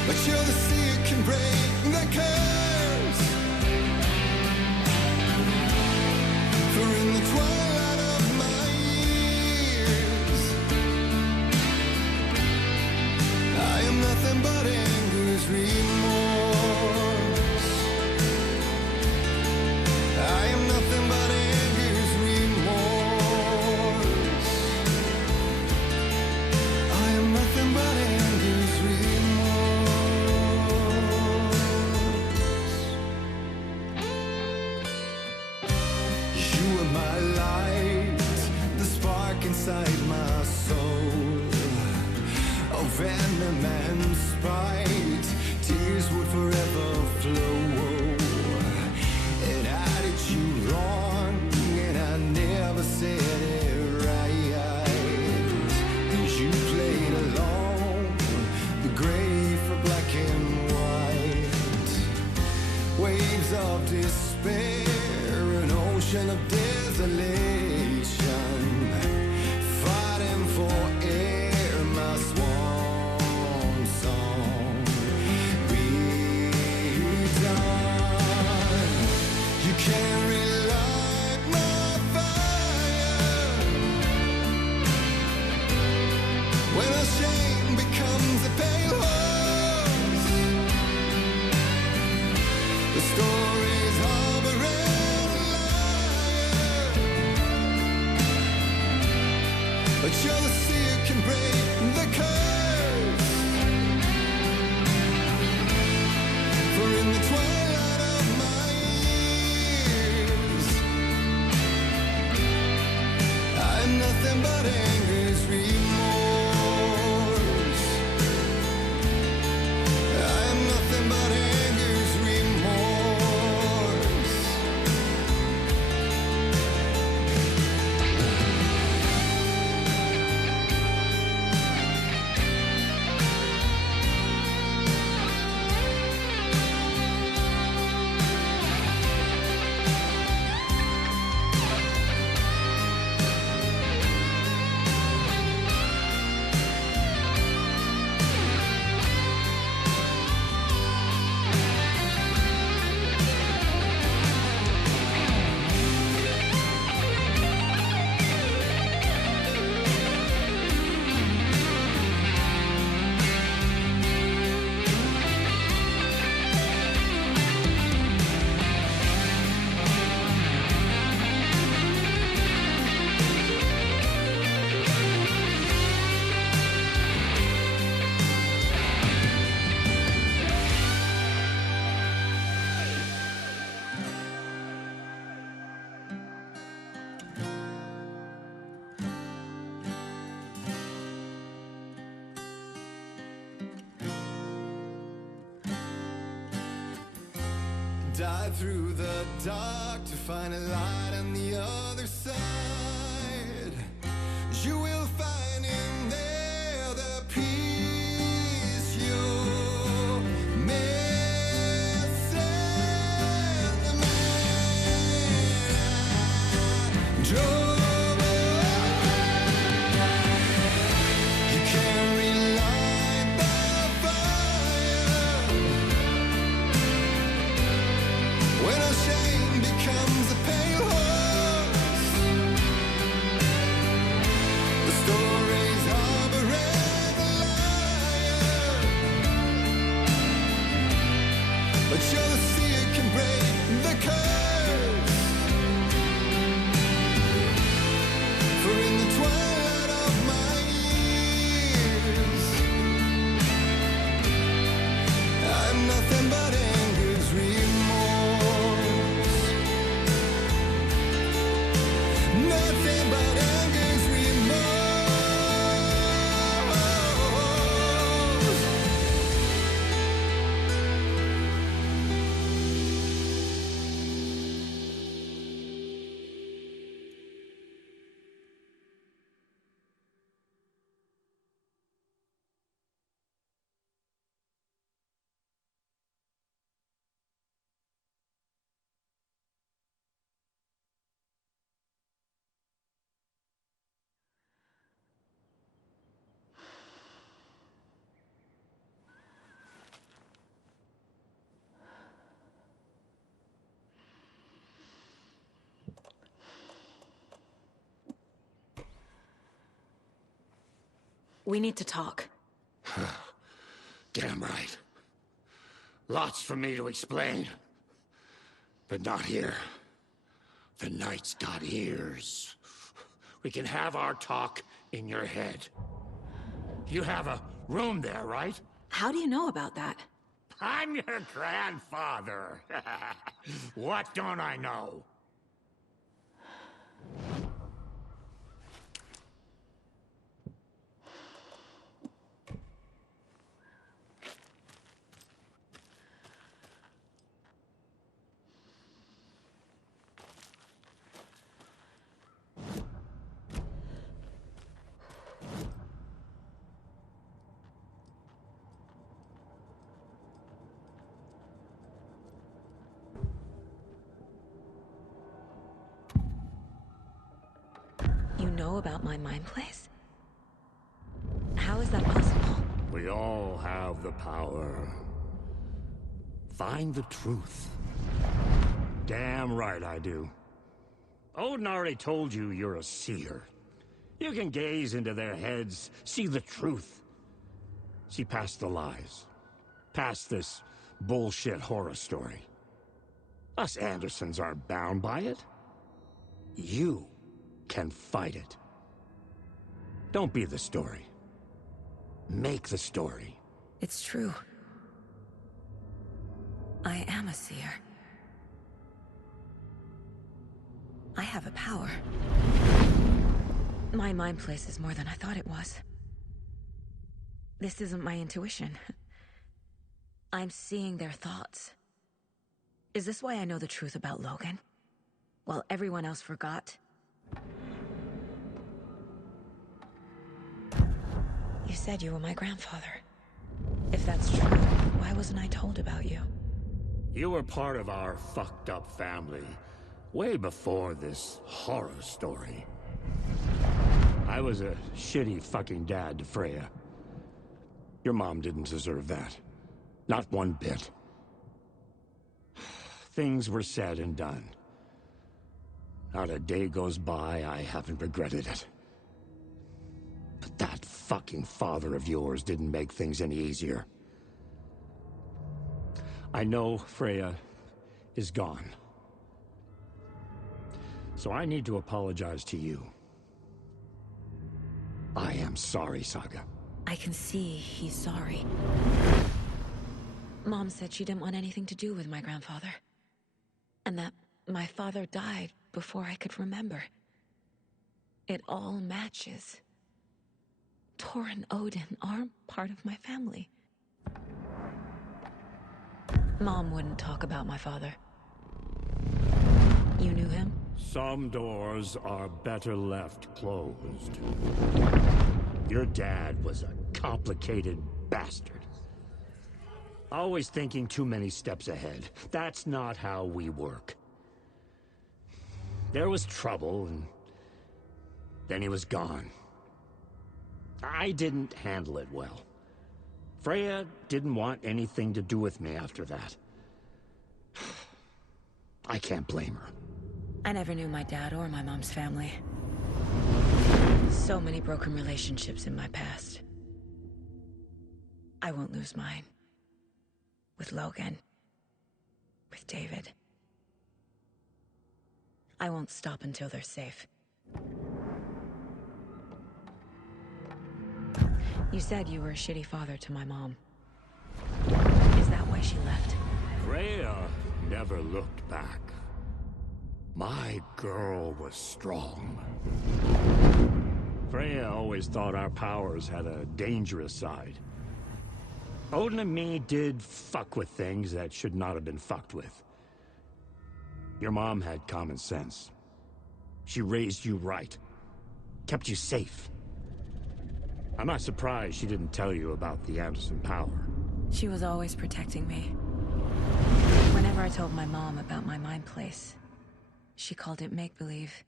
but you're the sea that can break the curse. For in the twilight of my years, I am nothing but anger's remorse. I am nothing but anger's remorse. I am nothing but anger's remorse. You are my light, the spark inside my soul. Oh, venom and spite, tears would forever flow. And I did you wrong, and I never said it right. And you played along, the gray for black and white. Waves of despair, an ocean of desolation, fighting for air, my swan song. Be done. You can't relight my fire when our shame becomes a pale horse. The stories harboring a liar, but you're the sea that can break the curse. For in the twilight of my years, I am nothing but anger's remorse. dive through the dark to find a light on the other side. You will find in there the peace you're missing. The man I drove away. You can't relight the fire when our shame becomes a pale horse. The stories harboring the liar, but you're the seer can break the curse. For in the twilight of my years, I'm nothing but anger's remorse. Nothing but anger's remorse. We need to talk. Damn right. Lots for me to explain. But not here. The night's got ears. We can have our talk in your head. You have a room there, right? How do you know about that? I'm your grandfather. What don't I know? You know about my mind place? How is that possible? We all have the power. Find the truth. Damn right I do. Odin already told you you're a seer. You can gaze into their heads, see the truth. See past the lies. Past this bullshit horror story. Us Andersons aren't bound by it. You can fight it. Don't be the story. Make the story. It's true. I am a seer. I have a power. My mind place is more than I thought it was. This isn't my intuition. I'm seeing their thoughts. Is this why I know the truth about Logan? While everyone else forgot? You said you were my grandfather. If that's true, why wasn't I told about you? You were part of our fucked up family, way before this horror story. I was a shitty fucking dad to Freya. Your mom didn't deserve that. Not one bit. Things were said and done. Not a day goes by I haven't regretted it. But that fucking father of yours didn't make things any easier. I know Freya is gone. So I need to apologize to you. I am sorry, Saga. I can see he's sorry. Mom said she didn't want anything to do with my grandfather. And that my father died before I could remember. It all matches. Tor and Odin aren't part of my family. Mom wouldn't talk about my father. You knew him? Some doors are better left closed. Your dad was a complicated bastard. Always thinking too many steps ahead. That's not how we work. There was trouble, and then he was gone. I didn't handle it well. Freya didn't want anything to do with me after that. I can't blame her. I never knew my dad or my mom's family. So many broken relationships in my past. I won't lose mine. With Logan. With David. I won't stop until they're safe. You said you were a shitty father to my mom. Is that why she left? Freya never looked back. My girl was strong. Freya always thought our powers had a dangerous side. Odin and me did fuck with things that should not have been fucked with. Your mom had common sense. She raised you right. Kept you safe. I'm not surprised she didn't tell you about the Anderson power. She was always protecting me. Whenever I told my mom about my mind place, she called it make-believe.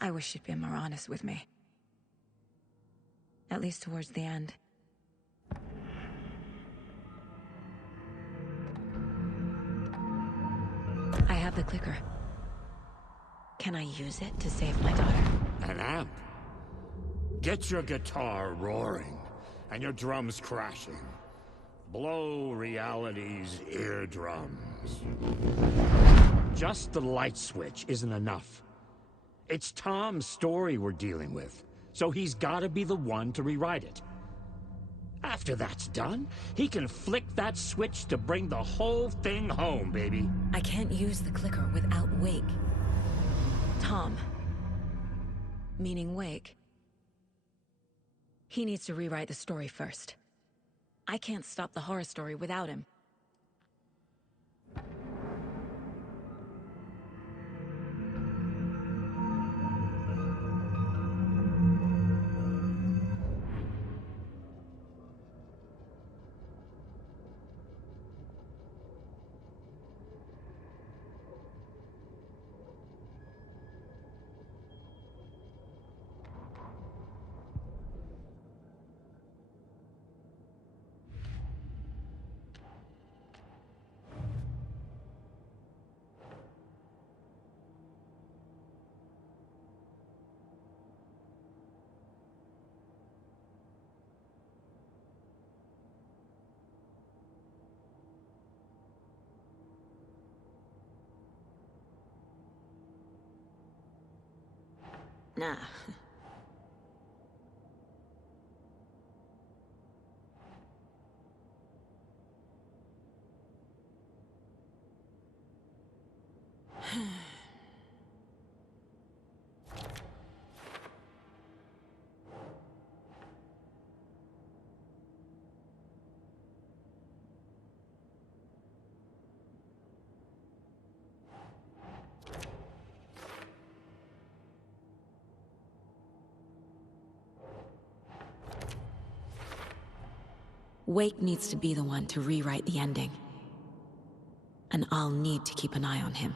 I wish she'd been more honest with me. At least towards the end. I have the clicker. Can I use it to save my daughter? An amp? Get your guitar roaring, and your drums crashing. Blow reality's eardrums. Just the light switch isn't enough. It's Tom's story we're dealing with, so he's gotta be the one to rewrite it. After that's done, he can flick that switch to bring the whole thing home, baby. I can't use the clicker without Wake. Tom. Meaning Wake. He needs to rewrite the story first. I can't stop the horror story without him. Nah. Wake needs to be the one to rewrite the ending. And I'll need to keep an eye on him.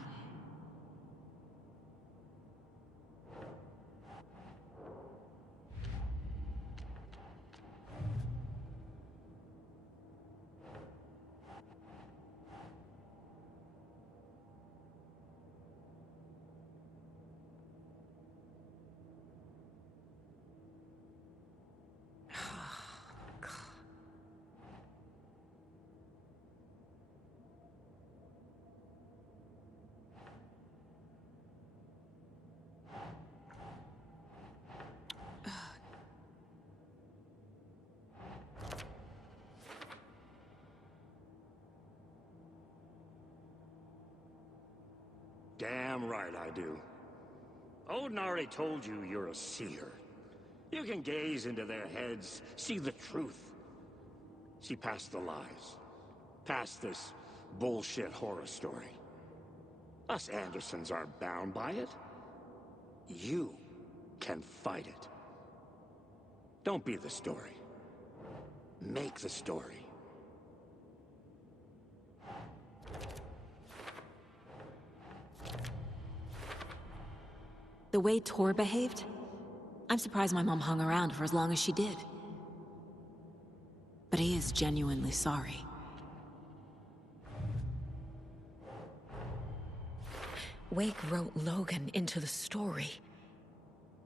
Damn right I do. Odin already told you you're a seer. You can gaze into their heads, see the truth. See past the lies. Past this bullshit horror story. Us Andersons aren't bound by it. You can fight it. Don't be the story. Make the story. The way Tor behaved? I'm surprised my mom hung around for as long as she did. But he is genuinely sorry. Wake wrote Logan into the story.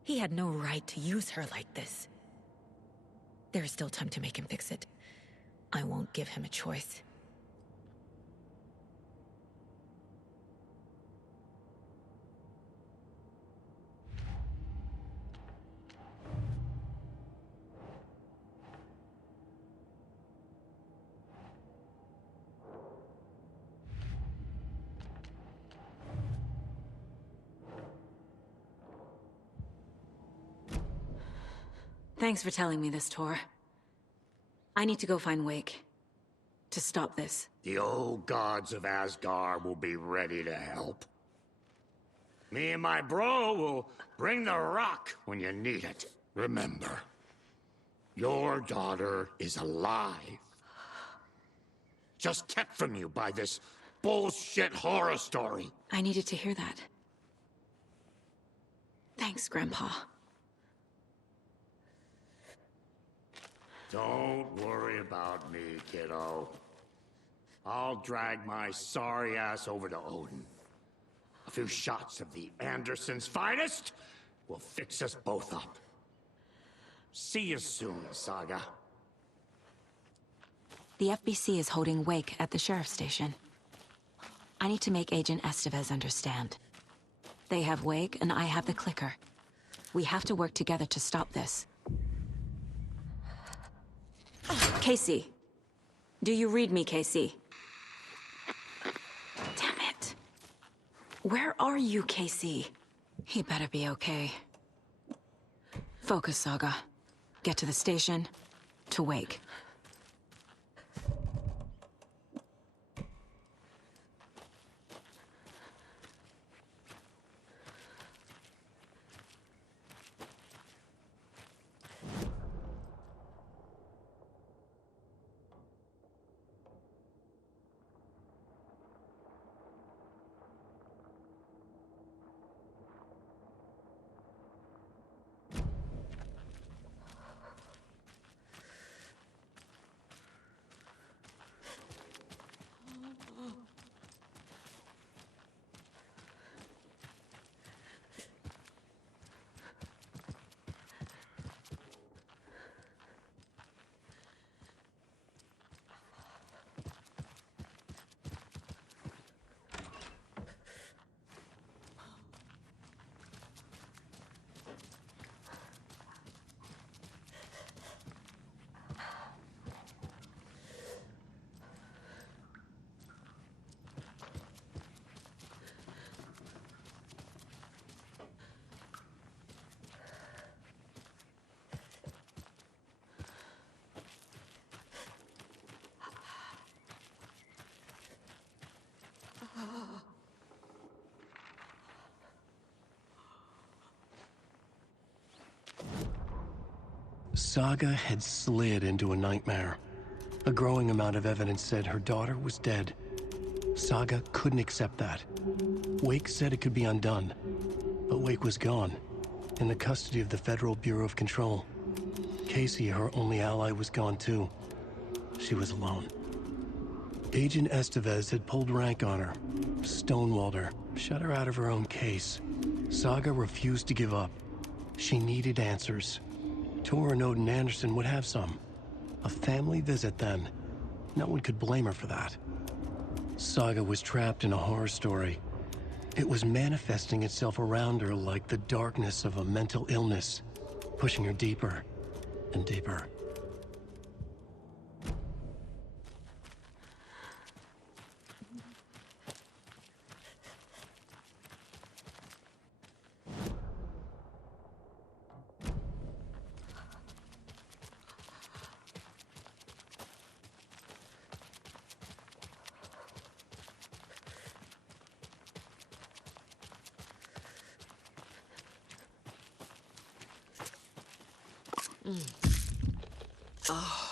He had no right to use her like this. There is still time to make him fix it. I won't give him a choice. Thanks for telling me this, Tor. I need to go find Wake. To stop this. The old gods of Asgard will be ready to help. Me and my bro will bring the rock when you need it. Remember, your daughter is alive. Just kept from you by this bullshit horror story. I needed to hear that. Thanks, Grandpa. Don't worry about me, kiddo. I'll drag my sorry ass over to Odin. A few shots of the Andersons' finest will fix us both up. See you soon, Saga. The FBC is holding Wake at the sheriff's station. I need to make Agent Estevez understand. They have Wake, and I have the clicker. We have to work together to stop this. Casey. Do you read me, Casey? Damn it. Where are you, Casey? He better be okay. Focus, Saga. Get to the station, to Wake. Saga had slid into a nightmare. A growing amount of evidence said her daughter was dead. Saga couldn't accept that. Wake said it could be undone, but Wake was gone, in the custody of the Federal Bureau of Control. Casey, her only ally, was gone too. She was alone. Agent Estevez had pulled rank on her, stonewalled her, shut her out of her own case. Saga refused to give up. She needed answers. Tor and Odin Anderson would have some. A family visit, then. No one could blame her for that. Saga was trapped in a horror story. It was manifesting itself around her like the darkness of a mental illness, pushing her deeper and deeper. Oh.